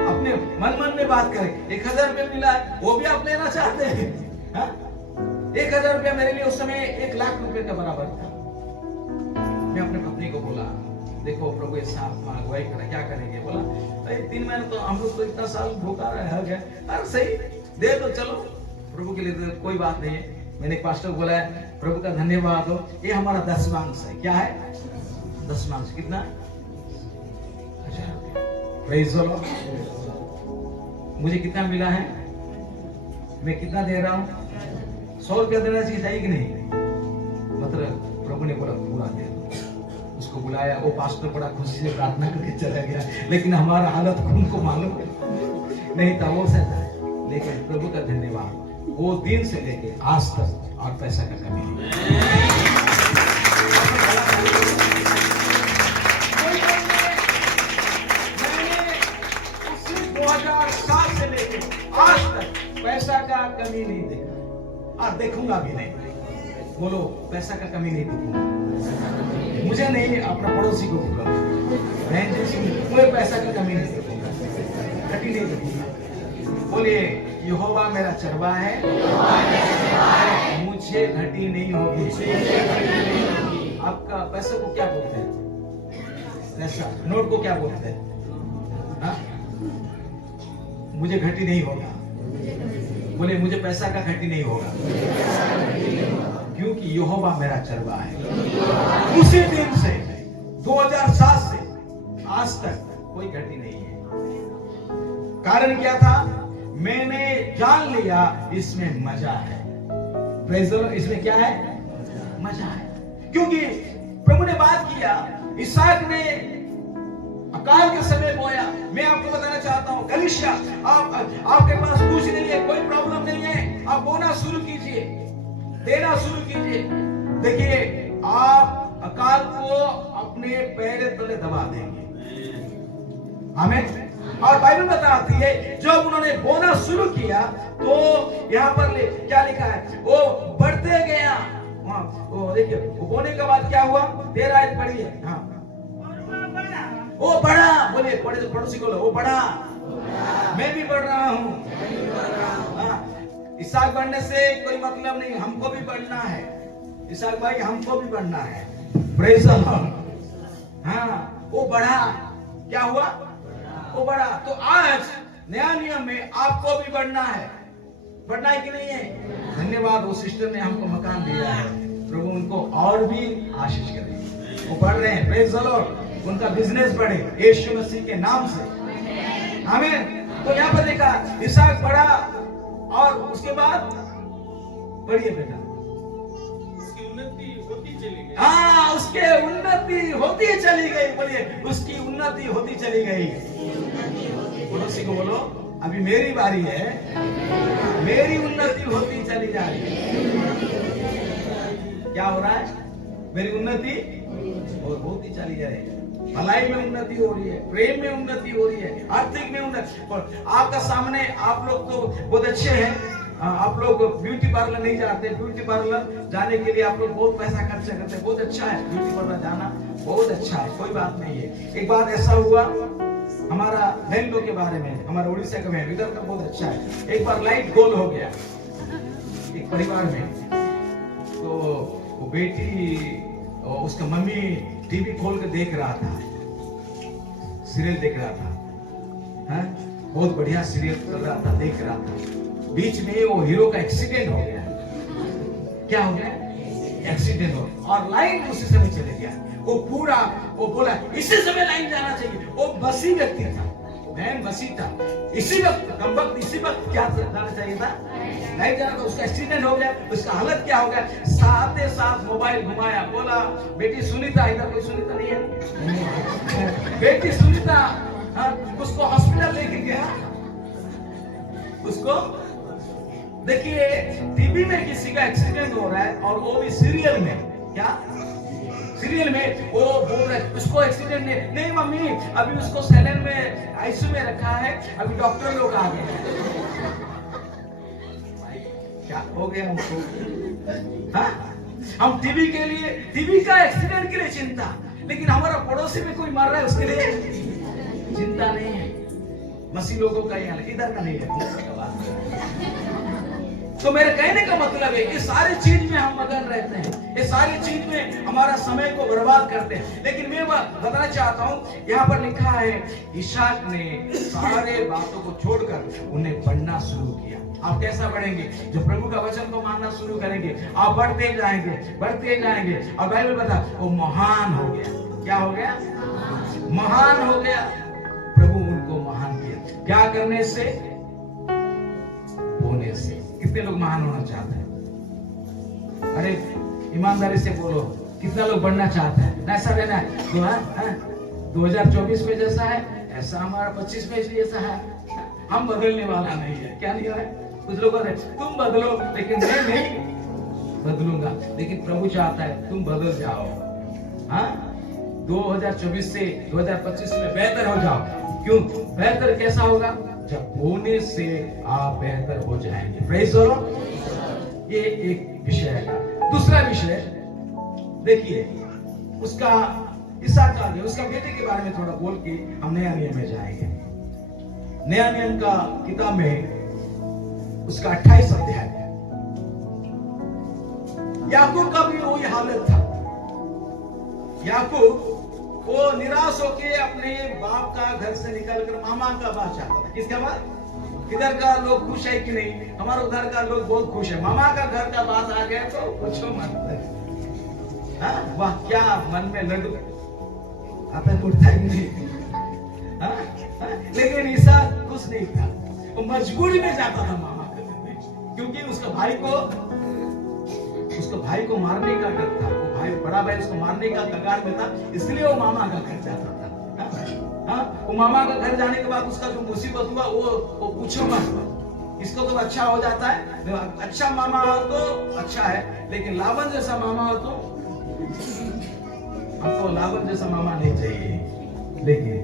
अपने मन में बात करें। 1000 रुपये मिला है, वो भी आप लेना चाहते हैं? 1000 रुपया मेरे लिए उस समय 1 लाख रुपए का बराबर था। मैं अपने पत्नी को बोला, देखो प्रभु ये साथ अगुवाई करें, क्या करेंगे? बोला 3 महीने तो हम लोग तो इतना साल भूखा रह गए। अरे सही, दे दो, चलो प्रभु के लिए तो कोई बात नहीं है। मैंने एक पास्टर को बोला, प्रभु का धन्यवाद हो, ये हमारा 10वांश है। क्या है? 10वांश। कितना? 1000 रुपया। Praise the Lord. मुझे कितना मिला है? मैं कितना दे रहा हूँ? 100 रुपया देना चाहिए कि नहीं? मतलब प्रभु ने बोला पूरा दे दो। उसको बुलाया, वो पास्टर बड़ा खुशी से प्रार्थना करके चला गया, लेकिन हमारा हालत उनको मालूम नहीं था, वो सहता है। लेकिन प्रभु का धन्यवाद, वो दिन से लेके आज तक और पैसा का कमी नहीं। 2007 से लेके आज तक पैसा का कमी नहीं देखा और देखूंगा भी नहीं। बोलो पैसा का कमी नहीं देखूंगा। मुझे नहीं, अपना पड़ोसी को बोला, कोई पैसा का कमी नहीं देखूंगा, घटी नहीं देखूंगा। बोलिए यहोवा मेरा चरवाहा है, मुझे घटी नहीं होगी। आपका पैसे को क्या बोलते हैं? पैसा, नोट को क्या बोलते हैं? हाँ? मुझे घटी नहीं होगा। बोले मुझे पैसा का घटी नहीं होगा, क्योंकि यहोवा मेरा चरवाहा है। उसी दिन से 2007 से आज तक कोई घटी नहीं है। कारण क्या था? मैंने जान लिया इसमें मजा है। Praise the Lord. इसमें क्या है? मजा है। क्योंकि प्रभु ने बात किया, इसहाक ने अकाल के समय बोया। मैं आपको बताना चाहता हूं कलीसिया, आपके पास कुछ नहीं है, कोई प्रॉब्लम नहीं है, आप बोना शुरू कीजिए, देना शुरू कीजिए। देखिए आप अकाल को अपने पैर तले दबा देंगे। आमीन। और बाइबल बताती है जब उन्होंने बोना शुरू किया तो यहाँ पर क्या लिखा है? वो बढ़ते गया। वो देखिए वो बोने के बाद क्या हुआ? 13 आयत पढ़िए। हाँ, वो बढ़ा। बोले पड़ोसी को, वो बढ़ा। मैं भी बढ़ रहा हूँ। इसहाक बढ़ने से कोई मतलब नहीं, हमको भी बढ़ना है। इसहाक भाई हमको भी बढ़ना है। Praise the Lord. हाँ, वो बढ़ा। क्या हुआ? वो बढ़ा। तो आज नया नियम में आपको भी बढ़ना है। बढ़ना है कि नहीं है? धन्यवाद, वो सिस्टर ने हमको मकान दिया है। प्रभु उनको और भी आशीष करे। वो बढ़ रहे हैं। Praise the Lord. उनका बिजनेस बढ़े यीशु मसीह के नाम से। आमीन। तो यहाँ पर देखा इसहाक बढ़ा और उसके बाद बढ़िए बेटा, उसकी उन्नति होती चली गई। हाँ, उसके उन्नति होती चली गई। बोलिए उसकी उन्नति होती चली गई। पड़ोसी को बोलो अभी मेरी बारी है, मेरी उन्नति होती चली जा रही है। क्या हो रहा है? मेरी उन्नति होती चली जा रही है। भलाई में उन्नति हो रही है, प्रेम में उन्नति हो रही है, आर्थिक में उन्नति। और आपका सामने आप लोग तो बहुत अच्छे हैं। आप लोग ब्यूटी पार्लर नहीं जाते, ब्यूटी पार्लर जाने के लिए आप लोग बहुत पैसा खर्चा करते हैं। बहुत अच्छा है, ब्यूटी पार्लर जाना बहुत अच्छा है, कोई बात नहीं है। एक बात ऐसा हुआ हमारा बहन लोग के बारे में, हमारा उड़ीसा का बहन इधर का बहुत अच्छा है। एक बार लाइट गोल हो गया एक परिवार में, तो वो बेटी और उसका मम्मी टीवी खोल के देख रहा था, सीरियल देख रहा था। हाँ? बहुत बढ़िया सीरियल चल रहा था, देख रहा था। बीच में वो हीरो का एक्सीडेंट हो गया। क्या हो गया? एक्सीडेंट हो, और लाइन उसी समय चले गया। वो पूरा वो बोला इसी समय लाइन जाना चाहिए। वो बसी व्यक्ति था, बहन बसी था। इसी वक्त कम वक्त इसी वक्त क्या जाना चाहिए था? नहीं जाना था। उसका एक्सीडेंट हो गया। उसका हालत क्या हो गया? साथ मोबाइल घुमाया, बोला बेटी सुनीता, इधर कोई सुनीता नहीं है, बेटी सुनीता। हाँ, उसको हॉस्पिटल लेके गया। उसको देखिए टीवी में किसी का एक्सीडेंट हो रहा है और वो भी सीरियल में। क्या सीरियल में? वो बोल रहे उसको एक्सीडेंट नहीं मम्मी, अभी उसको सैलन में आईसीयू में रखा है, अभी डॉक्टर लोग आ गए हैं। क्या हो गया हमको? हाँ? हम टीवी के लिए, टीवी का एक्सीडेंट के लिए चिंता, लेकिन हमारा पड़ोसी में कोई मर रहा है उसके लिए चिंता नहीं है। मसीह लोगों का यहाँ इधर का नहीं है। तो मेरे कहने का मतलब है ये सारी चीज में हम मगन रहते हैं, ये सारी चीज में हमारा समय को बर्बाद करते हैं। लेकिन मैं बताना चाहता हूँ यहाँ पर लिखा है इसहाक ने सारे बातों को छोड़कर उन्हें पढ़ना शुरू किया। आप कैसा बढ़ेंगे? जब प्रभु का वचन को मानना शुरू करेंगे आप बढ़ते जाएंगे, बढ़ते जाएंगे। और बाइबल बता वो महान हो गया। क्या हो गया? महान हो गया। प्रभु उनको महान किया। क्या करने से? होने से। कितने लोग महान होना चाहते हैं? अरे ईमानदारी से बोलो, कितना लोग बढ़ना चाहते हैं? ऐसा रहना है 2024 में जैसा है ऐसा हमारा 25 में जैसा है। हम बदलने वाला नहीं है। क्या नहीं है? कुछ लोग कहते हैं तुम बदलो, लेकिन मैं नहीं बदलूंगा। लेकिन प्रभु चाहता है तुम बदल जाओ। हाँ, 2024 से 2025 में बेहतर हो जाओ। क्यों बेहतर? कैसा होगा? जब होने से आप बेहतर हो जाएंगे। Praise the Lord. ये एक विषय है। दूसरा विषय देखिए उसका इसहाक का, उसका बेटे के बारे में थोड़ा बोल के हम नया नियम में जाएंगे। नया नियम का किताब में उसका 28 अध्याय। याकूब का भी वही हालत था। याकूब वो निराश होके अपने बाप का घर से निकलकर मामा का बात चाहता था। किसका बात? इधर का लोग खुश है कि नहीं? हमारे उधर का लोग बहुत खुश है। मामा का घर का बात आ गया तो पूछो मत। वाह, क्या मन में लड्डू आता उठता ही नहीं। लेकिन ईसा खुश नहीं था, वो मजबूरी में जाता था मामा के घर में, क्योंकि उसका भाई को मारने का डर था। वो भाई, बड़ा भाई उसको मारने का कगार में था, इसलिए वो मामा का घर जाता था। वो मामा का घर जाने के बाद उसका जो मुसीबत हुआ वो पूछो मत। इसको तो अच्छा हो जाता है, अच्छा मामा हो तो अच्छा है, लेकिन लावन जैसा मामा हो तो हमको लावन जैसा मामा नहीं चाहिए। लेकिन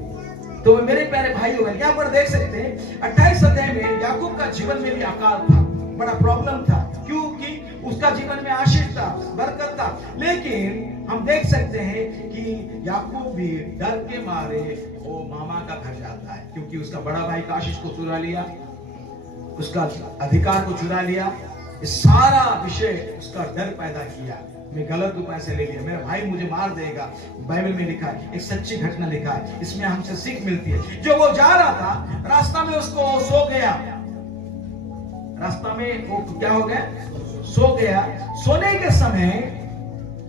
तो मेरे प्यारे भाइयों, यहाँ पर देख सकते हैं 28 अध्याय में याकूब का जीवन में भी अकाल था, बड़ा प्रॉब्लम था, क्योंकि उसका जीवन में आशीष था, बरकत था। लेकिन हम देख सकते हैं कि याकूब भी डर के मारे वो मामा का घर जाता है, क्योंकि उसका बड़ा भाई काशिश को चुरा लिया, उसका अधिकार को चुरा लिया। इस सारा विषय उसका डर पैदा किया, मैं गलत उपाय से ले लिया, मेरा भाई मुझे मार देगा। बाइबल में लिखा है, एक सच्ची घटना लिखा है, इसमें हमसे सीख मिलती है। जो वो जा रहा था, रास्ता में उसको सो गया, रास्ता में वो क्या हो गया? सो गया। सोने के समय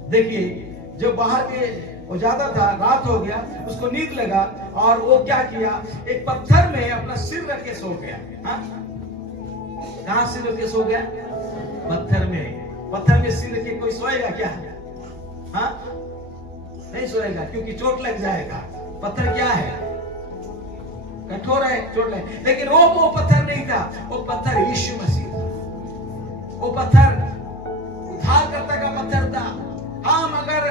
देखिए, जो बाहर के वो ज्यादा था, रात हो गया, उसको नींद लगा और वो क्या किया, एक पत्थर में अपना सिर रख के सो गया। कहां सिर रख के सो गया? पत्थर में। पत्थर में सिर रख के कोई सोएगा क्या? नहीं सोएगा, क्योंकि चोट लग जाएगा। पत्थर क्या है? कठोर है, चोट लगे। लेकिन वो पत्थर नहीं था, वो पत्थर यीशु मसीह था। वो पत्थर उद्धारकर्ता का पत्थर था। हम अगर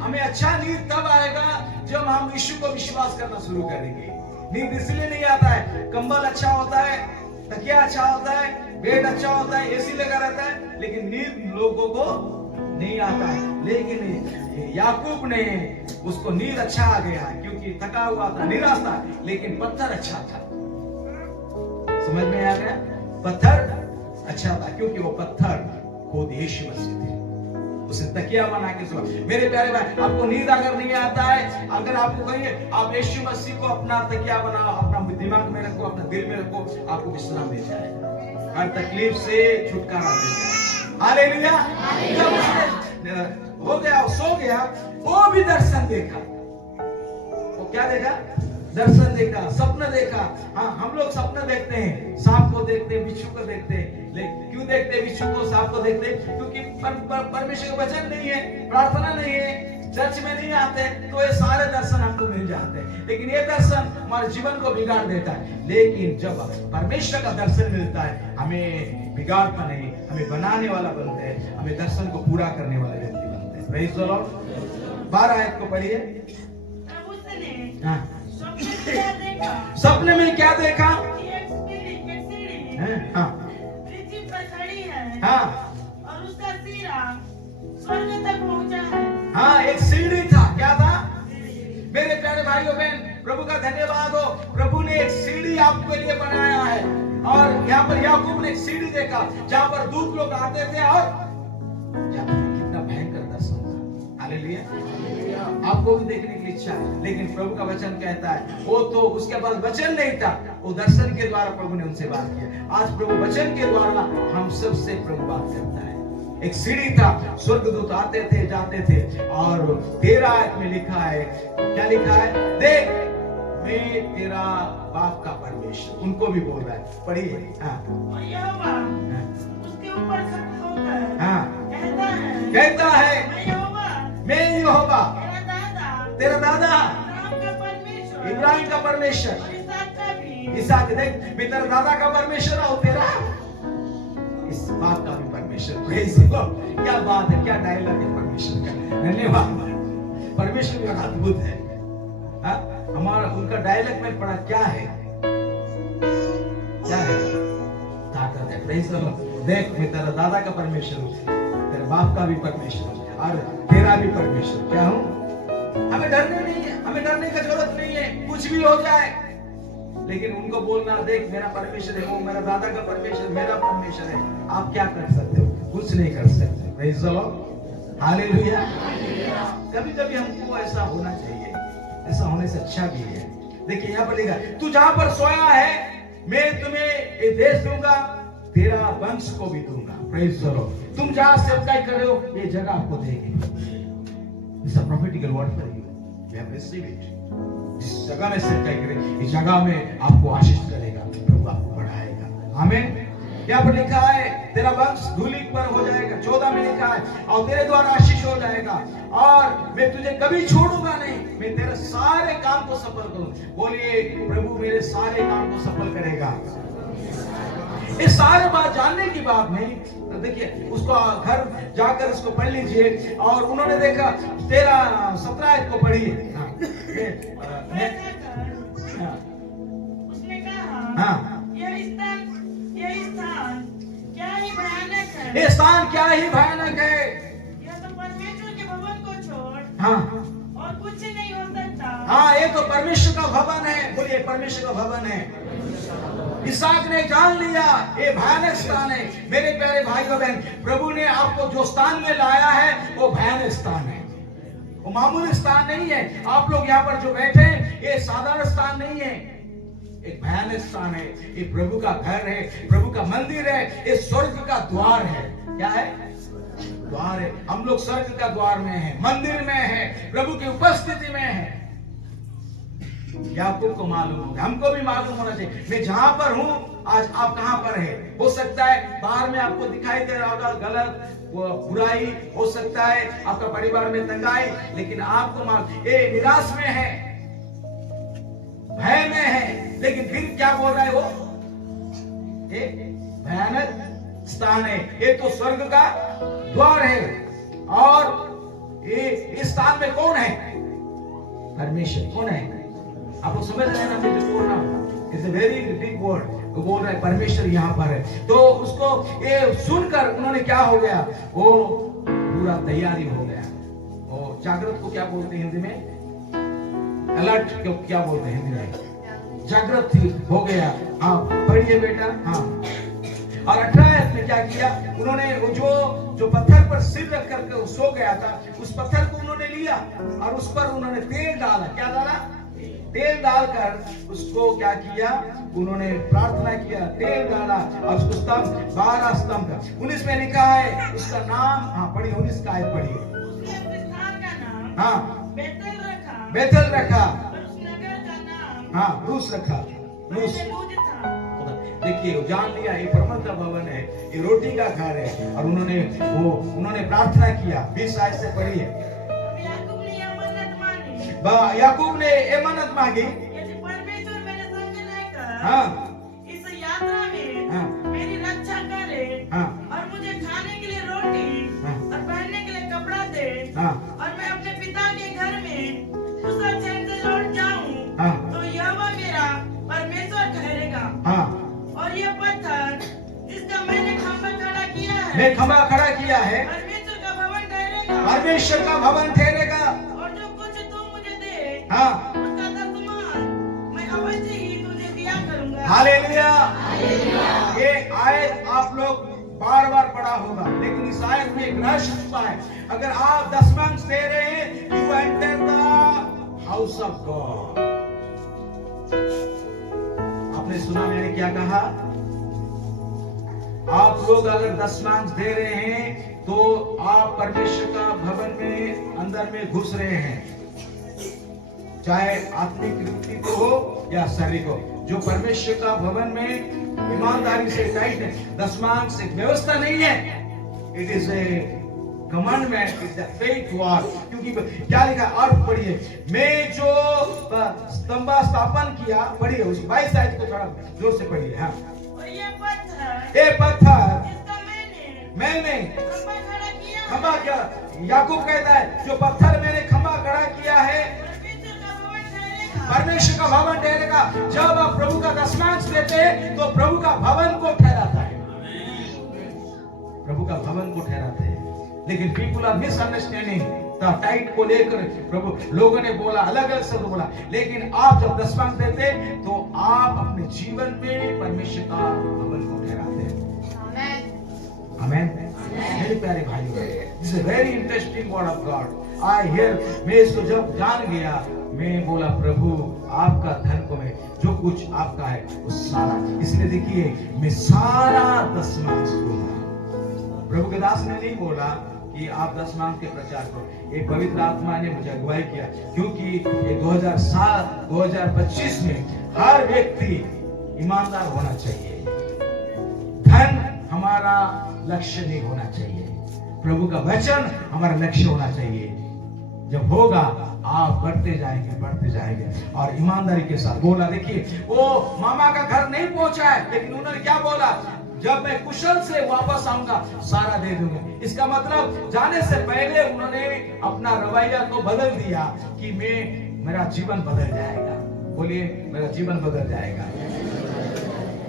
हमें अच्छा नींद तब आएगा जब हम यीशु को विश्वास करना शुरू करेंगे। नींद इसलिए नहीं आता है, कंबल अच्छा होता है, तकिया अच्छा होता है, बेड अच्छा होता है, एसी लगा रहता है, लेकिन नींद लोगों को नहीं आता है। लेकिन याकूब ने उसको नींद अच्छा आ गया, क्योंकि थका हुआ था, निराश था, लेकिन पत्थर अच्छा था। समझ में आ गया? पत्थर अच्छा था, क्योंकि वो पत्थर खुद यीशु मसीह थे। उसे तकिया बना के सो। मेरे प्यारे भाई, आपको नींद अगर नहीं आता है, अगर आपको कहिए आप यीशु मसीह को अपना तकिया बनाओ, अपना दिमाग में रखो, अपना दिल में रखो, आपको विश्राम मिल जाएगा, हर तकलीफ से छुटकारा मिल जाएगा। हालेलुया। जब उसने हो गया, सो गया, वो भी दर्शन देखा। वो क्या देखा? दर्शन देखा, सपना देखा। हाँ, हम लोग सपना देखते हैं, सांप को देखते हैं, बिच्छू को देखते हैं। लेकिन क्यों देखते हैं बिच्छू को, सांप को देखते हैं? क्योंकि परमेश्वर का वचन नहीं है, प्रार्थना नहीं है, चर्च में नहीं आते, तो ये सारे दर्शन हमको मिल जाते हैं। लेकिन ये दर्शन हमारे जीवन को बिगाड़ देता है। लेकिन जब परमेश्वर का दर्शन मिलता है, हमें बिगाड़ता नहीं, हमें बनाने वाला बनते हैं, हमें दर्शन को पूरा करने वाले व्यक्ति बनते हैं। Praise the Lord. 12 आयत को पढ़िए। सपने में क्या देखा? एक सीढ़ी पृथ्वी पर खड़ी है, और उसका सिरा स्वर्ग तक पहुंचा है। हाँ, एक सीढ़ी था। क्या था? मेरे प्यारे भाइयों बहन, प्रभु का धन्यवाद हो, प्रभु ने एक सीढ़ी आपके लिए बनाया है। और यहाँ पर याकूब ने एक सीढ़ी देखा, जहाँ पर दूत लोग आते थे, और कितना भयंकर दर्शन था। हालेलुया। आपको भी देखने की इच्छा है, लेकिन प्रभु का वचन कहता है, वो तो उसके पास वचन नहीं था, वो दर्शन के द्वारा प्रभु ने उनसे बात किया। आज प्रभु वचन के द्वारा हम सबसे प्रभु बात करता है। एक सीढ़ी था, स्वर्गदूत आते थे, जाते थे, और 13 आयत में लिखा है, क्या लिखा है? देख, मैं तेरा बाप का परमेश्वर। उनको भी बोल रहा है, पढ़िए। और यहोवा उसके ऊपर सख्त होकर कहता है, मैं यहोवा तेरा दादा इब्राहिम का परमेश्वर, इसहाक, देख, मैं तेरा दादा का परमेश्वर और तेरा इस बाप का भी परमेश्वर। Praise the Lord. क्या बात है, क्या डायलॉग है परमेश्वर का। धन्यवाद। परमेश्वर बड़ा अद्भुत है। हमारा उनका डायलॉग में पढ़ा, क्या है? क्या है? ताकत है। Praise the Lord. देख, मैं तेरा दादा का परमेश्वर हूँ, तेरे बाप का भी परमेश्वर और तेरा भी परमेश्वर। क्या हूँ? हमें डरने नहीं है, हमें डरने की जरूरत नहीं है। कुछ भी हो जाए, लेकिन उनको बोलना, देख मेरा परमेश्वर है, वो मेरा दादा का परमेश्वर, मेरा परमेश्वर है, आप क्या कर सकते हो? कुछ नहीं कर सकते। Praise the Lord, hallelujah. कभी कभी हमको ऐसा होना चाहिए, ऐसा होने से अच्छा भी है। देखिए यहाँ पर लिखा, तू जहां पर सोया है मैं तुम्हें ये देश दूंगा, तेरा वंश को भी दूंगा। Praise the Lord. तुम जहां सेवकाई कर रहे हो ये जगह आपको देगी। It's a prophetical word for you, you have receive it. जिस जगह में सेवकाई करे, इस जगह में आपको आशीष करेगा, प्रभु आपको बढ़ाएगा। आमीन। यहाँ पर लिखा है तेरा वंश धूलि पर हो जाएगा। 14 में लिखा है और तेरे द्वारा आशीष हो जाएगा और मैं तुझे कभी छोड़ूंगा नहीं, मैं तेरे सारे काम को सफल करूं। बोलिए प्रभु मेरे सारे काम को सफल करेगा। ये सारे बात जानने की बात नहीं, तो देखिए उसको घर जाकर उसको पढ़ लीजिए। और उन्होंने देखा 17 को पढ़िए। उसने कहा हाँ, यह स्थान क्या ही भयानक है। ये स्थान क्या ही भयानक है। यह तो परमेश्वर के भवन को छोड़ हाँ और कुछ नहीं हो सकता। हाँ, ये तो परमेश्वर का भवन है। बोलिए परमेश्वर का भवन है। इसहाक ने जान लिया ये भयानक स्थान है। मेरे प्यारे भाई और बहन, प्रभु ने आपको जो स्थान में लाया है वो भयानक स्थान है, वो मामूली स्थान नहीं है। आप लोग यहाँ पर जो बैठे हैं ये साधारण स्थान नहीं है, एक भयानक स्थान है। ये प्रभु का घर है, प्रभु का मंदिर है, ये स्वर्ग का द्वार है। क्या है? द्वार है। हम लोग स्वर्ग का द्वार में हैं, मंदिर में हैं, प्रभु की उपस्थिति में हैं। याकूब को मालूम होगा, हमको भी मालूम होना चाहिए मैं जहां पर हूं आज आप कहां पर है। हो सकता है बाहर में आपको दिखाई दे रहा होगा गलत, वो बुराई, हो सकता है आपका परिवार में तंगाई, लेकिन आपको मालूम ये निराश में है, भय में है, लेकिन फिर क्या बोल रहा है वो? एक भयानक स्थान है, ये तो स्वर्ग का द्वार है। और ये इस स्थान में कौन है? परमेश्वर। कौन है? आप लोग समझ रहे हैं ना मैं जो बोल रहा हूँ? It's a very big word. वो बोल रहा है परमेश्वर यहाँ पर है। तो उसको ये सुनकर उन्होंने क्या हो गया, वो पूरा तैयारी हो गया। वो जागृत को क्या बोलते हैं हिंदी में? अलर्ट को क्या बोलते हैं हिंदी में? जागृत हो गया। हाँ पढ़िए बेटा। हाँ, और 18 में क्या किया उन्होंने? वो जो पत्थर पर सिर रख करके वो सो गया था, उस पत्थर को उन्होंने लिया और उस पर उन्होंने तेल डाला। क्या डाला? तेल डालकर उसको क्या किया उन्होंने? प्रार्थना किया, तेल डाला और उसको स्तंभ, 12 स्तंभ का 19 में लिखा है उसका नाम। हाँ पढ़िए 19 का आयत पढ़िए। उसने उस स्थान का नाम हाँ बेतल रखा, बेतल रखा। और उस नगर का नाम हाँ रूस रखा, रूस। लूज था। देखिए जान लिया ये परम का भवन है, ये रोटी का घर है। और उन्होंने प्रार्थना किया। 20 आयत से पढ़िए। याकूब ने यह मन्नत मानी, याकूब ने ये मन्नत मांगी, यदि परमेश्वर मेरे संग रहकर हाँ इस यात्रा में हाँ मेरी रक्षा करे हाँ और मुझे खाने के लिए रोटी हाँ और पहनने के लिए कपड़ा दे हाँ और मैं अपने पिता के घर में कुशल चैन से लौट जाऊं, हाँ तो यहोवा मेरा परमेश्वर ठहरेगा। हाँ और ये पत्थर जिसका मैंने खंभा खड़ा किया है, मैं खंभा खड़ा किया है, परमेश्वर का भवन ठहरेगा। परमेश्वर का भवन ठहरेगा। और जो कुछ तू मुझे दे हाँ उसका दशमांश मैं अवश्य ही तुझे दिया करूंगा। हालेलुया। ये आयत आप लोग बार बार पढ़ा होगा, लेकिन इस आयत में एक रहस्य छुपा है। अगर आप दशमांश दे रहे हैं, you enter the house of God. आपने सुना मैंने क्या कहा? आप लोग अगर दशमांश दे रहे हैं तो आप परमेश्वर का भवन में अंदर में घुस रहे हैं, चाहे आत्मिक रीति को हो या शारीरिक हो। जो परमेश्वर का भवन में ईमानदारी से टाइट है, दशमांश एक व्यवस्था नहीं है, it is a commandment, is the faith word. क्योंकि क्या लिखा? अर्थ पढ़िए। मैं जो स्तंभ स्थापन किया, पढ़िए उस 22 आयत को थोड़ा जोर से पढ़िए। हाँ और ये पत्थर जिसका मैंने खंभा खड़ा किया है, खंभा क्या? याकूब कहता है जो पत्थर मैंने खंभा खड़ा किया है, परमेश्वर का भवन ठहरेगा। परमेश्वर का भवन ठहरेगा। जब आप प्रभु का दशमांश देते हैं तो प्रभु का भवन को ठहराता है, प्रभु का भवन को ठहराते हैं। लेकिन पीपुल आर मिसअंडरस्टैंडिंग। टाइट को लेकर प्रभु लोगों ने बोला, अलग अलग शब्द बोला, लेकिन आप जब दशमांश देते तो आप अपने जीवन में परमेश्वर का भवन को ठहराते हैं। आमेन। मेरे प्यारे भाई, this is very interesting word of God. I hear, मैं इसको जब जान गया, मैं बोला प्रभु आपका धन को मैं जो कुछ आपका है वो सारा, इसलिए देखिए मैं सारा दशमांश दूंगा। प्रभु के दास ने नहीं बोला कि आप दशमांश के प्रचार करो, एक पवित्र आत्मा ने मुझे अगुवाई किया, क्योंकि ये 2025 में हर व्यक्ति ईमानदार होना चाहिए। धन हमारा लक्ष्य नहीं होना चाहिए, प्रभु का वचन हमारा लक्ष्य होना चाहिए। जब होगा आप बढ़ते जाएंगे और ईमानदारी के साथ बोला। देखिए वो मामा का घर नहीं पहुंचा है, लेकिन उन्होंने क्या बोला, जब मैं कुशल से वापस आऊंगा सारा दे दूंगा। इसका मतलब जाने से पहले उन्होंने अपना रवैया को बदल दिया कि मेरा जीवन बदल जाएगा। बोलिए मेरा जीवन बदल जाएगा।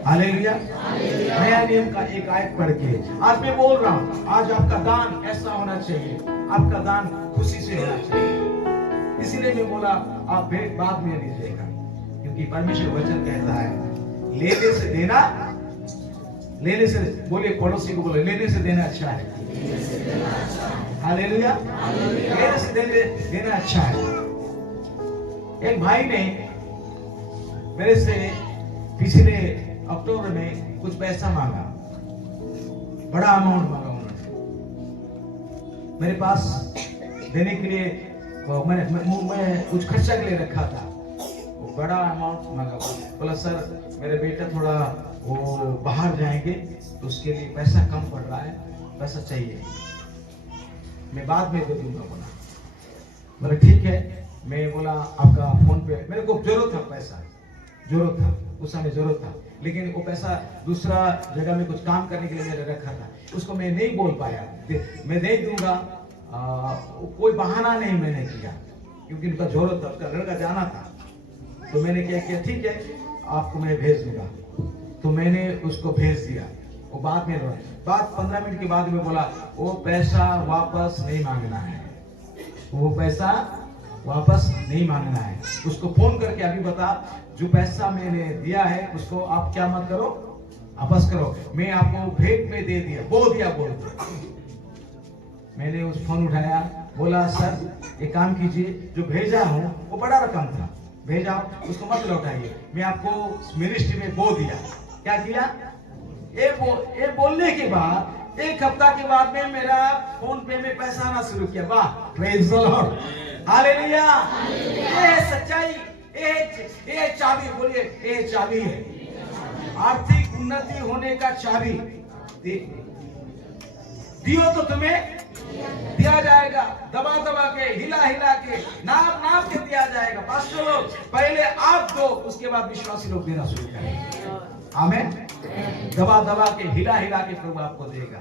हालेलुया। नया नियम का एक आयत पढ़ के आज मैं बोल रहा हूं, आज आपका दान ऐसा होना चाहिए, आपका दान खुशी से होना चाहिए। इसीलिए मैं बोला आप भेंट बाद में लीजिएगा, क्योंकि परमेश्वर वचन कहता है लेने से देना, लेने से, बोलिए पड़ोसी को बोले लेने से देना अच्छा है। हालेलुया। लेने से देना अच्छा है। एक भाई ने मेरे से पिछले अक्टूबर में कुछ पैसा मांगा, बड़ा अमाउंट मांगा उन्होंने मेरे पास देने के लिए। मैं कुछ खर्चा के लिए रखा था, वो बड़ा अमाउंट मांगा। बोला सर मेरे बेटा थोड़ा वो बाहर जाएंगे तो उसके लिए पैसा कम पड़ रहा है, पैसा चाहिए, मैं बाद में दे दूंगा। बोला ठीक है। मैं बोला आपका फोन पे, मेरे को जरूरत था, पैसा जरूरत था, उस समय जरूरत था, लेकिन वो पैसा दूसरा जगह में कुछ काम करने के लिए मैंने रखा था, उसको मैं नहीं बोल पाया मैं दे दूंगा। कोई बहाना नहीं मैंने किया, क्योंकि उनका जरूरत था, उसका लड़का जाना था। तो मैंने क्या किया, ठीक है आपको मैं भेज दूंगा। तो मैंने उसको भेज दिया। वो बाद में बात 15 मिनट के बाद में बोला वो पैसा वापस नहीं मांगना है, वो पैसा वापस नहीं मांगना है। उसको फोन करके अभी बता, जो पैसा मैंने दिया है उसको आप क्या मत करो, वापस करो, मैं आपको भेंट में दे दिया, बोल दिया। मैंने उस फोन उठाया, बोला सर एक काम कीजिए, जो भेजा हूँ वो बड़ा रकम था, भेजा उसको मत लौटाइए, मैं आपको मिनिस्ट्री में बो दिया। क्या किया, ये बोलने के बाद 1 हफ्ता के बाद में मेरा फोन पे में पैसा आना शुरू किया। वाह, प्रेज द लॉर्ड, हालेलुया। ये सच्चाई, ये चाबी, बोलिए ये चाबी है आर्थिक उन्नति होने का चाबी। दियो तो तुम्हें दिया जाएगा, दबा दबा के, हिला हिला के, नाप के दिया जाएगा। पास्टर लोग पहले आप दो, उसके बाद विश्वासी लोग देना शुरू करें। आमीन। दबा दबा के, हिला हिला के प्रभु आपको देगा।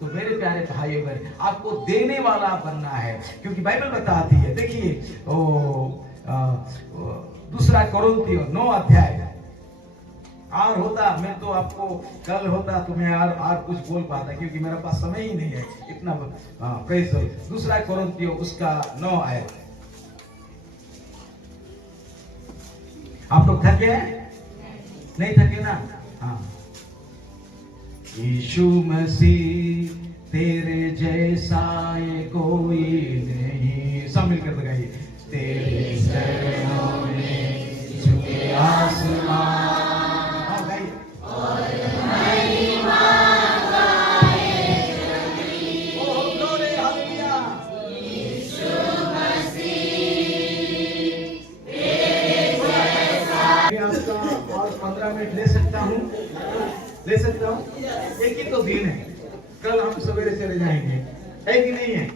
तो मेरे प्यारे भाइयों बहन, आपको देने वाला बनना है, क्योंकि बाइबल बताती है। देखिए 2 कोरिन्थियों 9 अध्याय और होता, मैं तो आपको कल होता तो मैं और कुछ बोल पाता, क्योंकि मेरे पास समय ही नहीं है इतना। Praise the Lord. 2 कोरिन्थियों उसका 9 आयत। आप लोग थके हैं? नहीं थके ना? हाँ। यीशु मसीह तेरे जैसा ये कोई नहीं, सब मिलकर लगाइए। तेरे चरणों में झुके आसमान और महिमा गाए जगती। ओह ग्लोरी, हालेलुया। यीशु मसीह तेरे जैसा। मैं आपका और 15 मिनट ले सकता हूँ? एक ही तो दिन है, कल हम सवेरे चले जाएंगे, है कि नहीं है?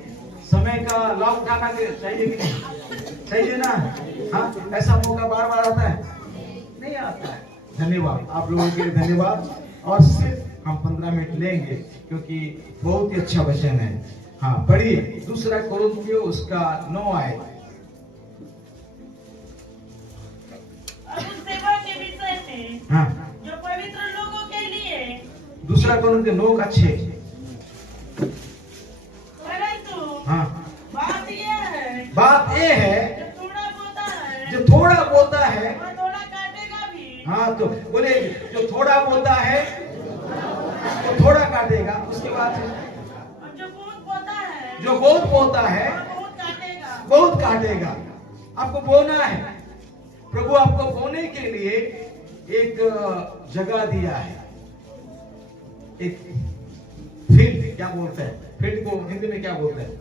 समय का लाभ उठाना चाहिए कि नहीं चाहिए ना? हाँ, ऐसा मौका बार बार आता है? नहीं आता है। धन्यवाद आप लोगों के लिए, धन्यवाद। और सिर्फ हम 15 मिनट लेंगे, क्योंकि बहुत ही अच्छा वचन है। हाँ पढ़िए 2 कोरिन्थियों उसका 9 आयत। सेवा के विषय में, हाँ, जो पवित्र लोगों के लिए 2 कोरिन्थियों 9 का 6। परंतु हाँ हाथ तो बोले जो थोड़ा बोता है वो थोड़ा काटेगा, उसके बाद और जो बहुत बोता है जो बहुत बोता है वो बहुत काटेगा। बहुत काटेगा। आपको बोना है, प्रभु आपको बोने के लिए एक जगह दिया है, एक फील्ड, क्या बोलते हैं फील्ड को हिंदी में क्या बोलते हैं,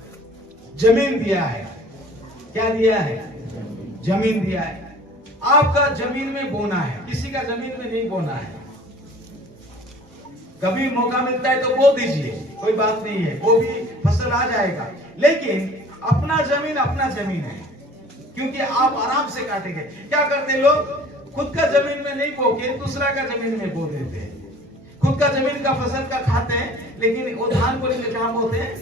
जमीन दिया है। क्या दिया है? जमीन दिया है। आपका जमीन में बोना है, किसी का जमीन में नहीं बोना है। कभी मौका मिलता है तो बो दीजिए, कोई बात नहीं है, वो भी फसल आ जाएगा। लेकिन अपना जमीन है, क्योंकि आप आराम से काटेंगे। क्या करते लोग, खुद का जमीन में नहीं बो के दूसरा का जमीन में बो देते हैं। खुद का जमीन का फसल का खाते हैं, लेकिन वो धान को लेकर कहां बोते हैं?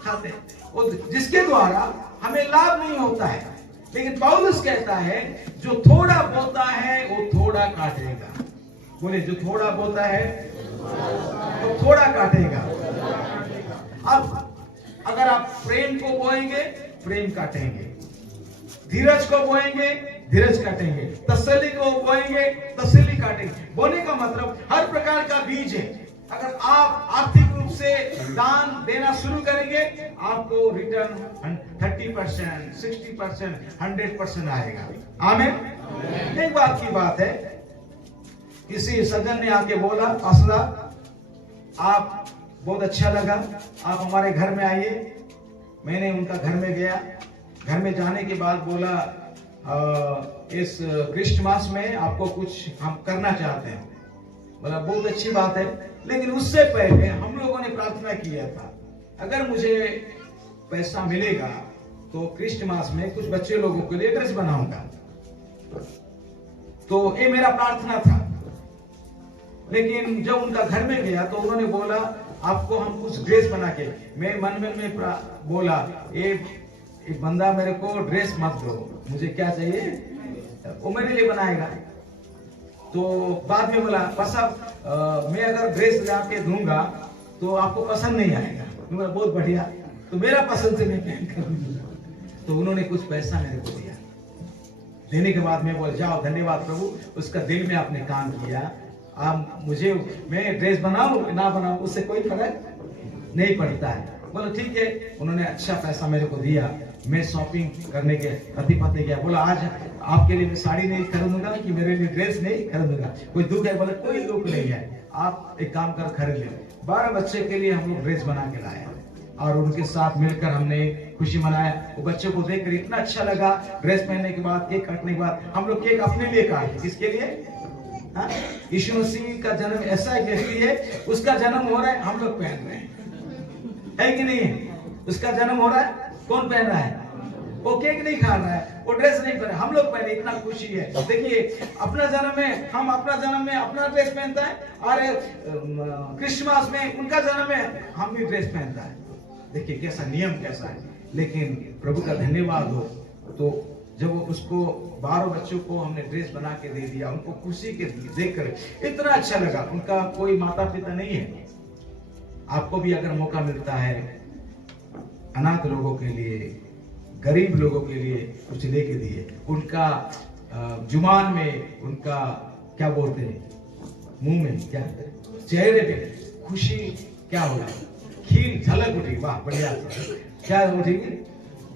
खाते हैं, वो जिसके द्वारा हमें लाभ नहीं होता है। लेकिन पौलुस कहता है जो थोड़ा बोता है वो थोड़ा काटेगा। बोले जो थोड़ा बोता है वो थोड़ा काटेगा। अब अगर आप प्रेम को बोएंगे, प्रेम काटेंगे। धीरज को बोएंगे, धीरज काटेंगे। तसल्ली को बोएंगे, तसल्ली काटेंगे। बोने का मतलब हर प्रकार का बीज है। अगर आप आर्थिक रूप से दान देना शुरू करेंगे, आपको रिटर्न 30%, 60%, 100% आएगा। आमीन। एक बात की बात है, किसी सज्जन ने आके बोला, असला आप बहुत अच्छा लगा, आप हमारे घर में आइए। मैंने उनका घर में गया। घर में जाने के बाद बोला इस क्रिसमस में आपको कुछ हम करना चाहते हैं। बोला बहुत अच्छी बात है, लेकिन उससे पहले हम लोगों ने प्रार्थना किया था अगर मुझे पैसा मिलेगा तो क्रिसमस में कुछ बच्चे लोगों के लिए ड्रेस बनाऊंगा। तो ये मेरा प्रार्थना था। लेकिन जब उनका घर में गया तो उन्होंने बोला आपको हम कुछ ड्रेस बना के, मैं मन में बोला एक बंदा मेरे को ड्रेस मत दो, मुझे क्या चाहिए वो मेरे लिए बनाएगा। तो बाद में बोला बस अब मैं अगर ड्रेस ला के दूंगा तो आपको पसंद नहीं आएगा। मैं बोला बहुत बढ़िया, तो मेरा पसंद से मैं पहन करूंगा। तो उन्होंने कुछ पैसा मेरे को दिया। देने के बाद मैं बोल जाओ धन्यवाद प्रभु, उसका दिल में आपने काम किया। आप मुझे मैं ड्रेस बनाऊं ना बनाऊं उससे कोई फर्क नहीं पड़ता है। बोला ठीक है। उन्होंने अच्छा पैसा मेरे को दिया। मैं शॉपिंग करने के पति गया। बोला आज आपके लिए मैं साड़ी नहीं खरीदूंगा कि मेरे लिए ड्रेस नहीं खरीदूंगा, कोई दुख है? बोला कोई दुख नहीं है, आप एक काम कर खरीद ले। 12 बच्चे के लिए हम लोग ड्रेस बना के लाए और उनके साथ मिलकर हमने खुशी मनाया। वो बच्चों को देखकर इतना अच्छा लगा। ड्रेस पहनने के बाद, केक काटने के बाद हम लोग केक अपने लिए काटे। किसके लिए? यीशु मसीह का जन्म ऐसा एक व्यक्ति है, उसका जन्म हो रहा है, हम लोग पहन रहे हैं, है कि नहीं? उसका जन्म हो रहा है, कौन पहन रहा है? वो केक नहीं खा रहा है, वो ड्रेस नहीं पहन, हम लोग पहने, इतना खुशी है। देखिए अपना जन्म में हम अपना जन्म में अपना ड्रेस पहनता है, और क्रिसमस में उनका जन्म में हम भी ड्रेस पहनता है। देखिए कैसा नियम कैसा है। लेकिन प्रभु का धन्यवाद हो, तो जब उसको 12 बच्चों को हमने ड्रेस बना के दे दिया, उनको खुशी के देखकर इतना अच्छा लगा। उनका कोई माता पिता नहीं है। आपको भी अगर मौका मिलता है अनाथ लोगों के लिए, गरीब लोगों के लिए कुछ लेके दिए, उनका जुबान में, उनका क्या बोलते हैं, मुंह में, क्या चेहरे पे खुशी क्या होगा, खील झलक उठेगी। वाह बढ़िया, क्या उठेगी?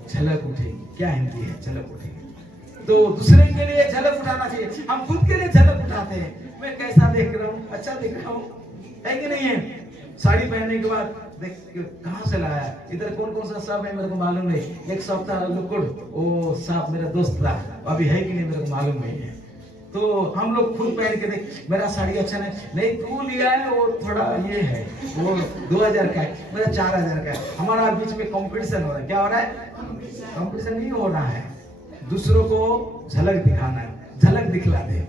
झलक उठेगी। क्या हिंदी है? झलक उठेगी। तो दूसरे के लिए झलक उठाना चाहिए। हम खुद के लिए झलक उठाते हैं, मैं कैसा देख रहा हूँ, अच्छा देख रहा हूँ, है कि नहीं है? साड़ी पहनने के बाद देख कहाँ से लाया, इधर कौन कौन सा सांप है मेरे को मालूम नहीं। एक सांप था लुकुड़, वो सांप मेरा दोस्त था, अभी है कि नहीं मेरे को मालूम नहीं है। तो हम लोग खुद पहन के देख, मेरा साड़ी अच्छा नहीं तू लिया है, वो थोड़ा ये है, वो 2000 का है, मेरा 4000 का है। हमारा बीच में कंपटीशन हो रहा है। क्या हो रहा है? कंपटीशन नहीं हो रहा है, दूसरों को झलक दिखाना है, झलक दिखला दे।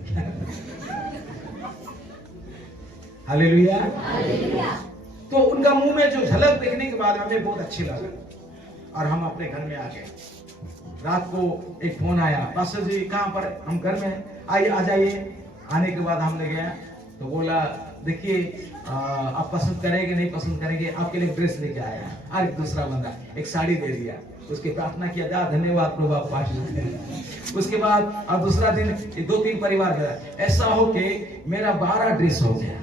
हालेलुया। तो उनका मुंह में जो झलक देखने के बाद हमें बहुत अच्छी लगी और हम अपने घर में आ गए। रात को एक फोन आया, पास्टर जी कहाँ पर? हम घर में, आइए आ जाइए। आने के बाद हमने गया तो बोला देखिए आप पसंद करेंगे नहीं पसंद करेंगे, आपके लिए ड्रेस लेके आया। और एक दूसरा बंदा एक साड़ी दे दिया। उसकी प्रार्थना किया जा, धन्यवाद प्रभु आप आशीष दें। उसके बाद और दूसरा दिन 2-3 परिवार गया, ऐसा हो कि मेरा 12 ड्रेस हो गया।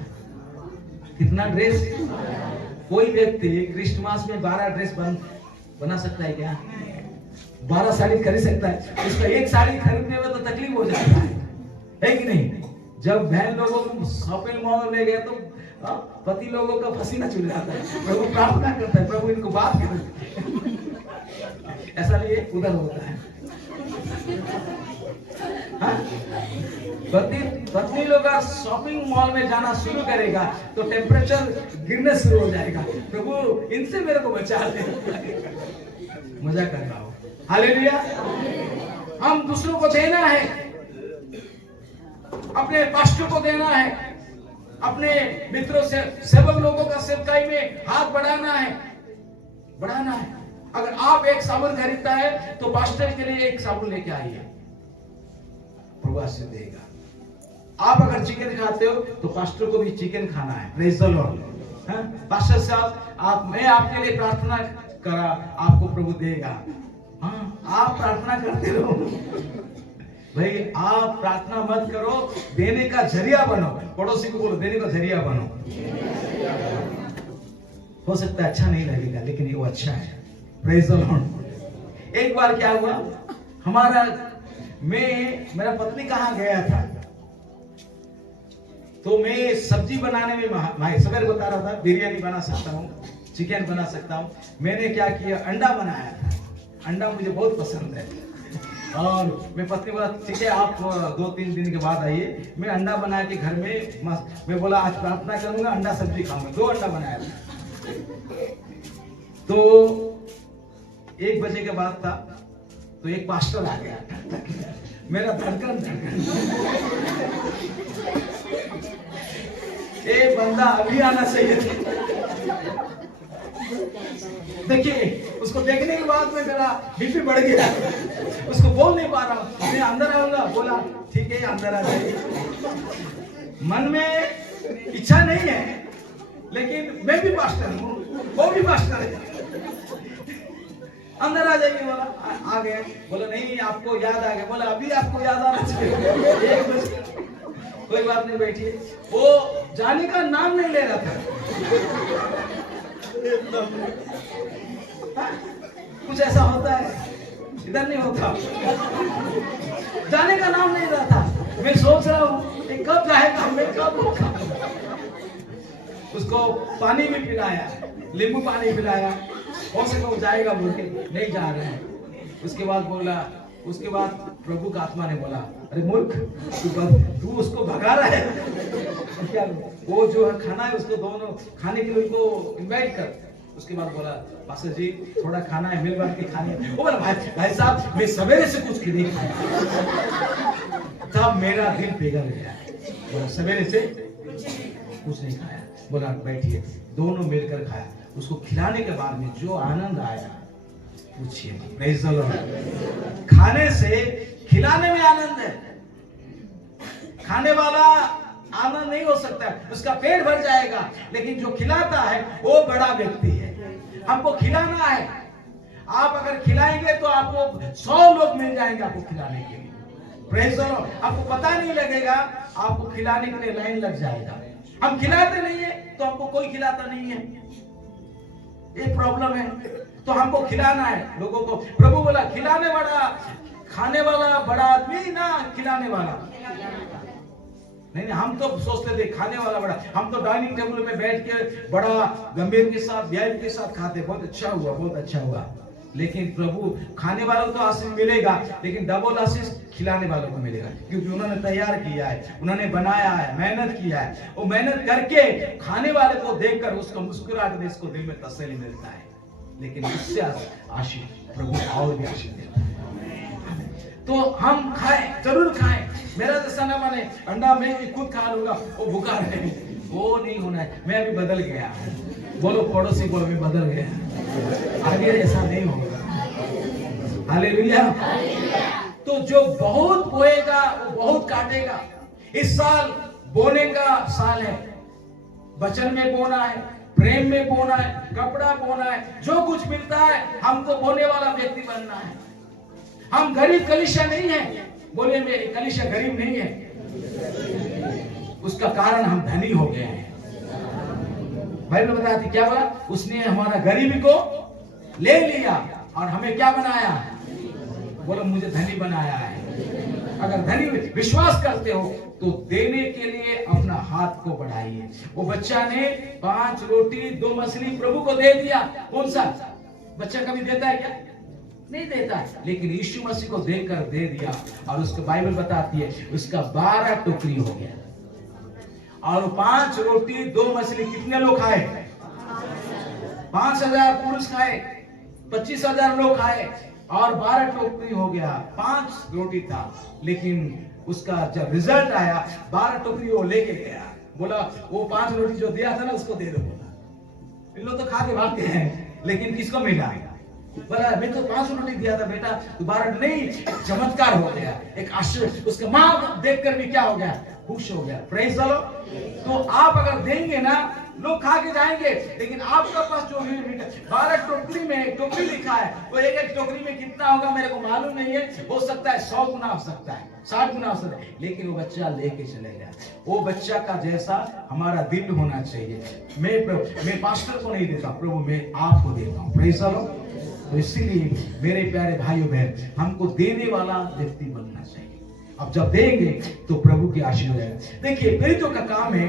कितना ड्रेस? कोई व्यक्ति क्रिसमस में 12 ड्रेस बना सकता है क्या? 12 साड़ी खरीद सकता है? उसका एक साड़ी खरीदने में तो तकलीफ हो जाता है कि नहीं? जब बहन लोगों को शॉपिंग मॉल ले गए तो पति लोगों का पसीना छूट जाता है। प्रभु प्रार्थना करता है, प्रभु इनको बात कर, ऐसा नहीं उधर होता है। पत्नी लोग शॉपिंग मॉल में जाना शुरू करेगा तो टेम्परेचर गिरने शुरू हो जाएगा। प्रभु इनसे मेरे को बचा ले। मजा कर रहा हूं। हालेलुया। हम दूसरों को देना है, अपने पास्टर को देना है, अपने मित्रों से सेवक लोगों का सेवकाई में हाथ बढ़ाना है। अगर आप एक साबुन खरीदता है तो पास्टर के लिए एक साबुन लेके आइए, प्रभु आशीष देगा। आप अगर चिकन खाते हो तो पास्टर को भी चिकन खाना है। Praise the Lord. पास्टर साहब, मैं आपके लिए प्रार्थना करा, आपको प्रभु देगा। हाँ, आप प्रार्थना करते रहो भाई। आप प्रार्थना मत करो, देने का जरिया बनो। पड़ोसी को बोलो, देने का जरिया बनो। हो सकता है अच्छा नहीं लगेगा, लेकिन ये वो अच्छा है। Praise the Lord. एक बार क्या हुआ, मेरा पत्नी कहाँ गया था, तो मैं सब्जी बनाने में सवेरे बता रहा था, बिरयानी बना सकता हूँ, चिकन बना सकता हूँ। मैंने क्या किया, अंडा बनाया था। अंडा मुझे बहुत पसंद है और मैं पत्नी बोला ठीक है आप 2-3 दिन के बाद आइए। मैं अंडा बना के घर में मैं बोला आज प्रार्थना करूंगा, अंडा सब्जी खाऊंगा। 2 अंडा बनाया था। तो 1 बजे के बाद था, तो एक पास्टर आ गया। मेरा धड़कन ये बंदा अभी आना चाहिए। देखिए, उसको देखने के बाद में मेरा बीपी बढ़ गया। उसको बोल नहीं पा रहा हूँ। मैं अंदर आऊंगा, बोला ठीक है अंदर आ जाइए। मन में इच्छा नहीं है, लेकिन मैं भी पास्टर हूँ, वो भी पास्टर है। अंदर आ जाइए, बोला आ गए। बोला नहीं आपको याद आ गया। बोला अभी आपको याद आना चाहिए। कोई बात नहीं, बैठिए। वो जाने का नाम नहीं ले रहा था। कुछ ऐसा होता है, इधर नहीं होता। जाने का नाम नहीं रहा था। मैं सोच रहा हूँ कब जाएगा, मैं कब होगा। उसको पानी भी पिलाया, नींबू पानी पिलाया, हो सके वो जाएगा बोल के, नहीं जा रहे हैं। उसके बाद प्रभु का आत्मा ने बोला अरे मूर्ख, तू उसको भगा रहा है क्या? वो जो है खाना है उसको दोनों खाने के लिए उसको इनवाइट कर। उसके बाद बोला पास्टर जी थोड़ा खाना है, मिल बांट के खाने। वो बोला भाई साहब मैं सवेरे से कुछ नहीं खाया। तब मेरा दिल पिघल गया। बोला सवेरे से कुछ नहीं खाया। बोला बैठिए, दोनों मिलकर खाया। उसको खिलाने के बाद में जो आनंद आया पूछिए। Praise the Lord. खाने से खिलाने में आनंद है। खाने वाला आनंद नहीं हो सकता, उसका पेट भर जाएगा, लेकिन जो खिलाता है वो बड़ा व्यक्ति है। हमको खिलाना है। आप अगर खिलाएंगे तो आपको 100 लोग मिल जाएंगे आपको खिलाने के लिए। Praise the Lord. आपको पता नहीं लगेगा, आपको खिलाने के लिए लाइन लग जाएगा। हम खिलाते नहीं है तो आपको कोई खिलाता नहीं है, ये प्रॉब्लम है। तो हमको खिलाना है लोगों को। प्रभु बोला खिलाने वाला, खाने वाला बड़ा आदमी ना खिलाने वाला। नहीं, हम तो सोचते थे खाने वाला बड़ा। हम तो डाइनिंग टेबल में बैठ के बड़ा गंभीर के साथ, व्यायाम के साथ खाते। बहुत अच्छा हुआ, बहुत अच्छा हुआ। लेकिन प्रभु खाने वालों को आशीष मिलेगा, लेकिन डबल आशीष खिलाने वालों को मिलेगा, क्योंकि उन्होंने तैयार किया है, उन्होंने बनाया है, मेहनत किया है। वो मेहनत करके खाने वाले को देखकर उसको मुस्कुराहट दे, उसको दिल में तसल्ली मिलता है। लेकिन उससे आशीष प्रभु और भी आशीष देता है। तो हम खाएं, जरूर खाएं। मेरा जैसा ना माने अंडा मैं भी खुद खा लूंगा, वो भूखा रहे, वो नहीं होना है। मैं अभी बदल गया। बोलो पड़ोसी बोलो मैं बदल गया, आगे ऐसा नहीं होगा। हालेलुया। तो जो बहुत बोएगा वो बहुत काटेगा। इस साल बोने का साल है, वचन में बोना है, प्रेम में बोना है, कपड़ा बोना है, जो कुछ मिलता है हमको बोने वाला व्यक्ति बनना है। हम गरीब कलीसिया नहीं है, बोले में कलीसिया गरीब नहीं है, उसका कारण हम धनी हो गए हैं। बाइबल बताती क्या बोला, उसने हमारा गरीबी को ले लिया और हमें क्या बनाया, बोलो मुझे धनी बनाया है। अगर धनी विश्वास करते हो तो देने के लिए अपना हाथ को बढ़ाइए। वो बच्चा ने 5 रोटी 2 मछली प्रभु को दे दिया। कौन सा बच्चा कभी देता है क्या? नहीं देता है, लेकिन यीशु मसीह को देकर दे दिया और उसको बाइबल बताती है उसका 12 टोकरी हो गया। और 5 रोटी 2 मछली कितने लोग खाए? 5000 पुरुष खाए, 25,000 लोग खाए और 12 टोकरी हो गया। 5 रोटी था, लेकिन उसका जब रिजल्ट आया 12 टोकरी वो लेके गया। बोला वो 5 रोटी जो दिया था ना उसको दे दो। बोला इन लोग तो खा के भागते हैं, लेकिन किसको मिला? बोला मैं तो 5 रोटी दिया था बेटा, दोबारा नहीं। चमत्कार हो गया, एक आश्चर्य। उसके माँ देखकर भी क्या हो गया? खुश हो गया। Praise the Lord. तो आप अगर देंगे ना, लोग खा के जाएंगे, लेकिन आपका पास जो 12 टोकरी में टोकरी लिखा है, वो एक टोकरी में कितना होगा मेरे को मालूम नहीं है। हो सकता है 100 गुना हो सकता है, 60 गुना हो सकता है, लेकिन वो बच्चा लेके चले गया। वो बच्चा का जैसा हमारा दिल होना चाहिए। मैं पास्टर को नहीं देता प्रभु, मैं आपको देता हूँ। Praise the Lord. तो इसीलिए मेरे प्यारे भाइयों बहन, हमको देने वाला व्यक्ति बनना चाहिए। अब जब देंगे तो प्रभु की आशीष हो जाएगा। देखिए प्रेरितों का काम है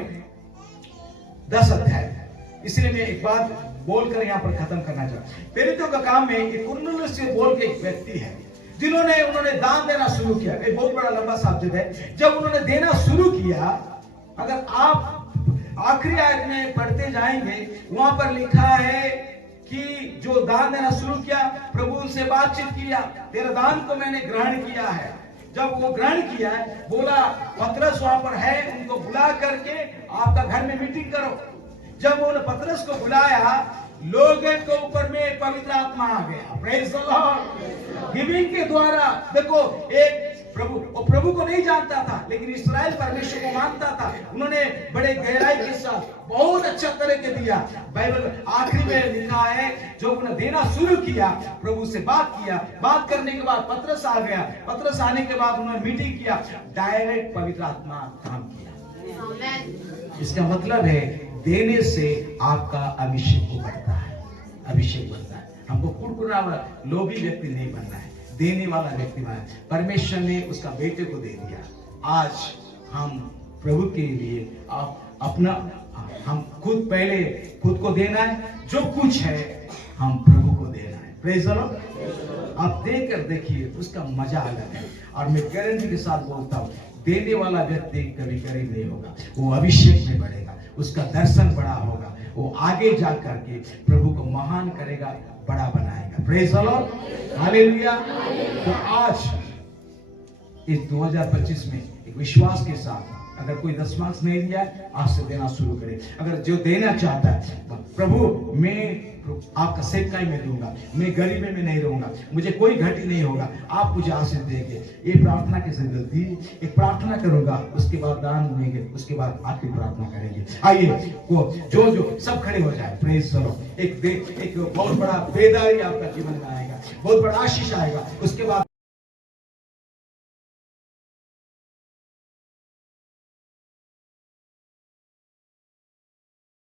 10 अध्याय, इसलिए मैं एक बात बोलकर यहाँ पर खत्म करना चाहता हूँ। प्रेरितों का काम में एक कुरनेलियुस से बोल के एक व्यक्ति है, उन्होंने दान देना शुरू किया। एक बहुत बड़ा लंबा सब्जेक्ट है। जब उन्होंने देना शुरू किया, अगर आप आखिरी आयत में पढ़ते जाएंगे, वहां पर लिखा है कि जो दान देना शुरू किया, प्रभु से बातचीत किया, तेरा दान को मैंने ग्रहण किया है। जब वो ग्रहण किया है, बोला पतरस वहां पर है, उनको बुला करके आपका घर में मीटिंग करो। जब उन्होंने पतरस को बुलाया, लोगों के ऊपर में पवित्र आत्मा आ गया। Praise the Lord. गिविंग के द्वारा देखो, एक प्रभु को नहीं जानता था, लेकिन इस्राएल परमेश्वर को मानता था। उन्होंने बड़े गहराई के साथ बहुत अच्छा तरह के दिया। बाइबल आखिरी में लिखा है, जो उन्होंने देना शुरू किया, प्रभु से बात किया, बात करने के बाद पतरस आ गया। पतरस आने के बाद उन्होंने मीटिंग किया, डायरेक्ट पवित्र आत्मा काम किया। इसका मतलब है देने से आपका अभिषेक बढ़ता है, अभिषेक बढ़ता है। हमको कुड़कुड़ा लोभी व्यक्ति नहीं बनना है, देने वाला व्यक्ति बना। परमेश्वर ने उसका बेटे को दे दिया। आज हम प्रभु के लिए अपना हम पहले खुद को देना है, जो कुछ है हम प्रभु को देना है। Praise the Lord. आप देकर देखिए, उसका मजा अलग है। और मैं गारंटी के साथ बोलता हूँ, देने वाला व्यक्ति कभी गरीब नहीं होगा, वो अभिषेक में बढ़ेगा, उसका दर्शन बड़ा होगा, वो आगे जा करके प्रभु को महान करेगा, बड़ा बनाएगा। Praise the Lord. हालेलुया। तो आज इस 2025 में एक विश्वास के साथ, अगर कोई 10 मार्क्स नहीं दिया, आज से देना शुरू करे। अगर जो देना चाहता है, प्रभु मैं आपका सेवकाई में दूंगा, मैं गरीबी में नहीं रहूंगा, मुझे कोई घटी नहीं होगा, आप मुझे आशीष देंगे, ये प्रार्थना के जल्दी एक प्रार्थना करूंगा, उसके बाद दान देंगे, उसके बाद आपकी प्रार्थना करेंगे। आइए वो जो सब खड़े हो जाए। Praise the Lord. एक बहुत बड़ा बेदारी आपका जीवन में आएगा, बहुत बड़ा आशीष आएगा। उसके बाद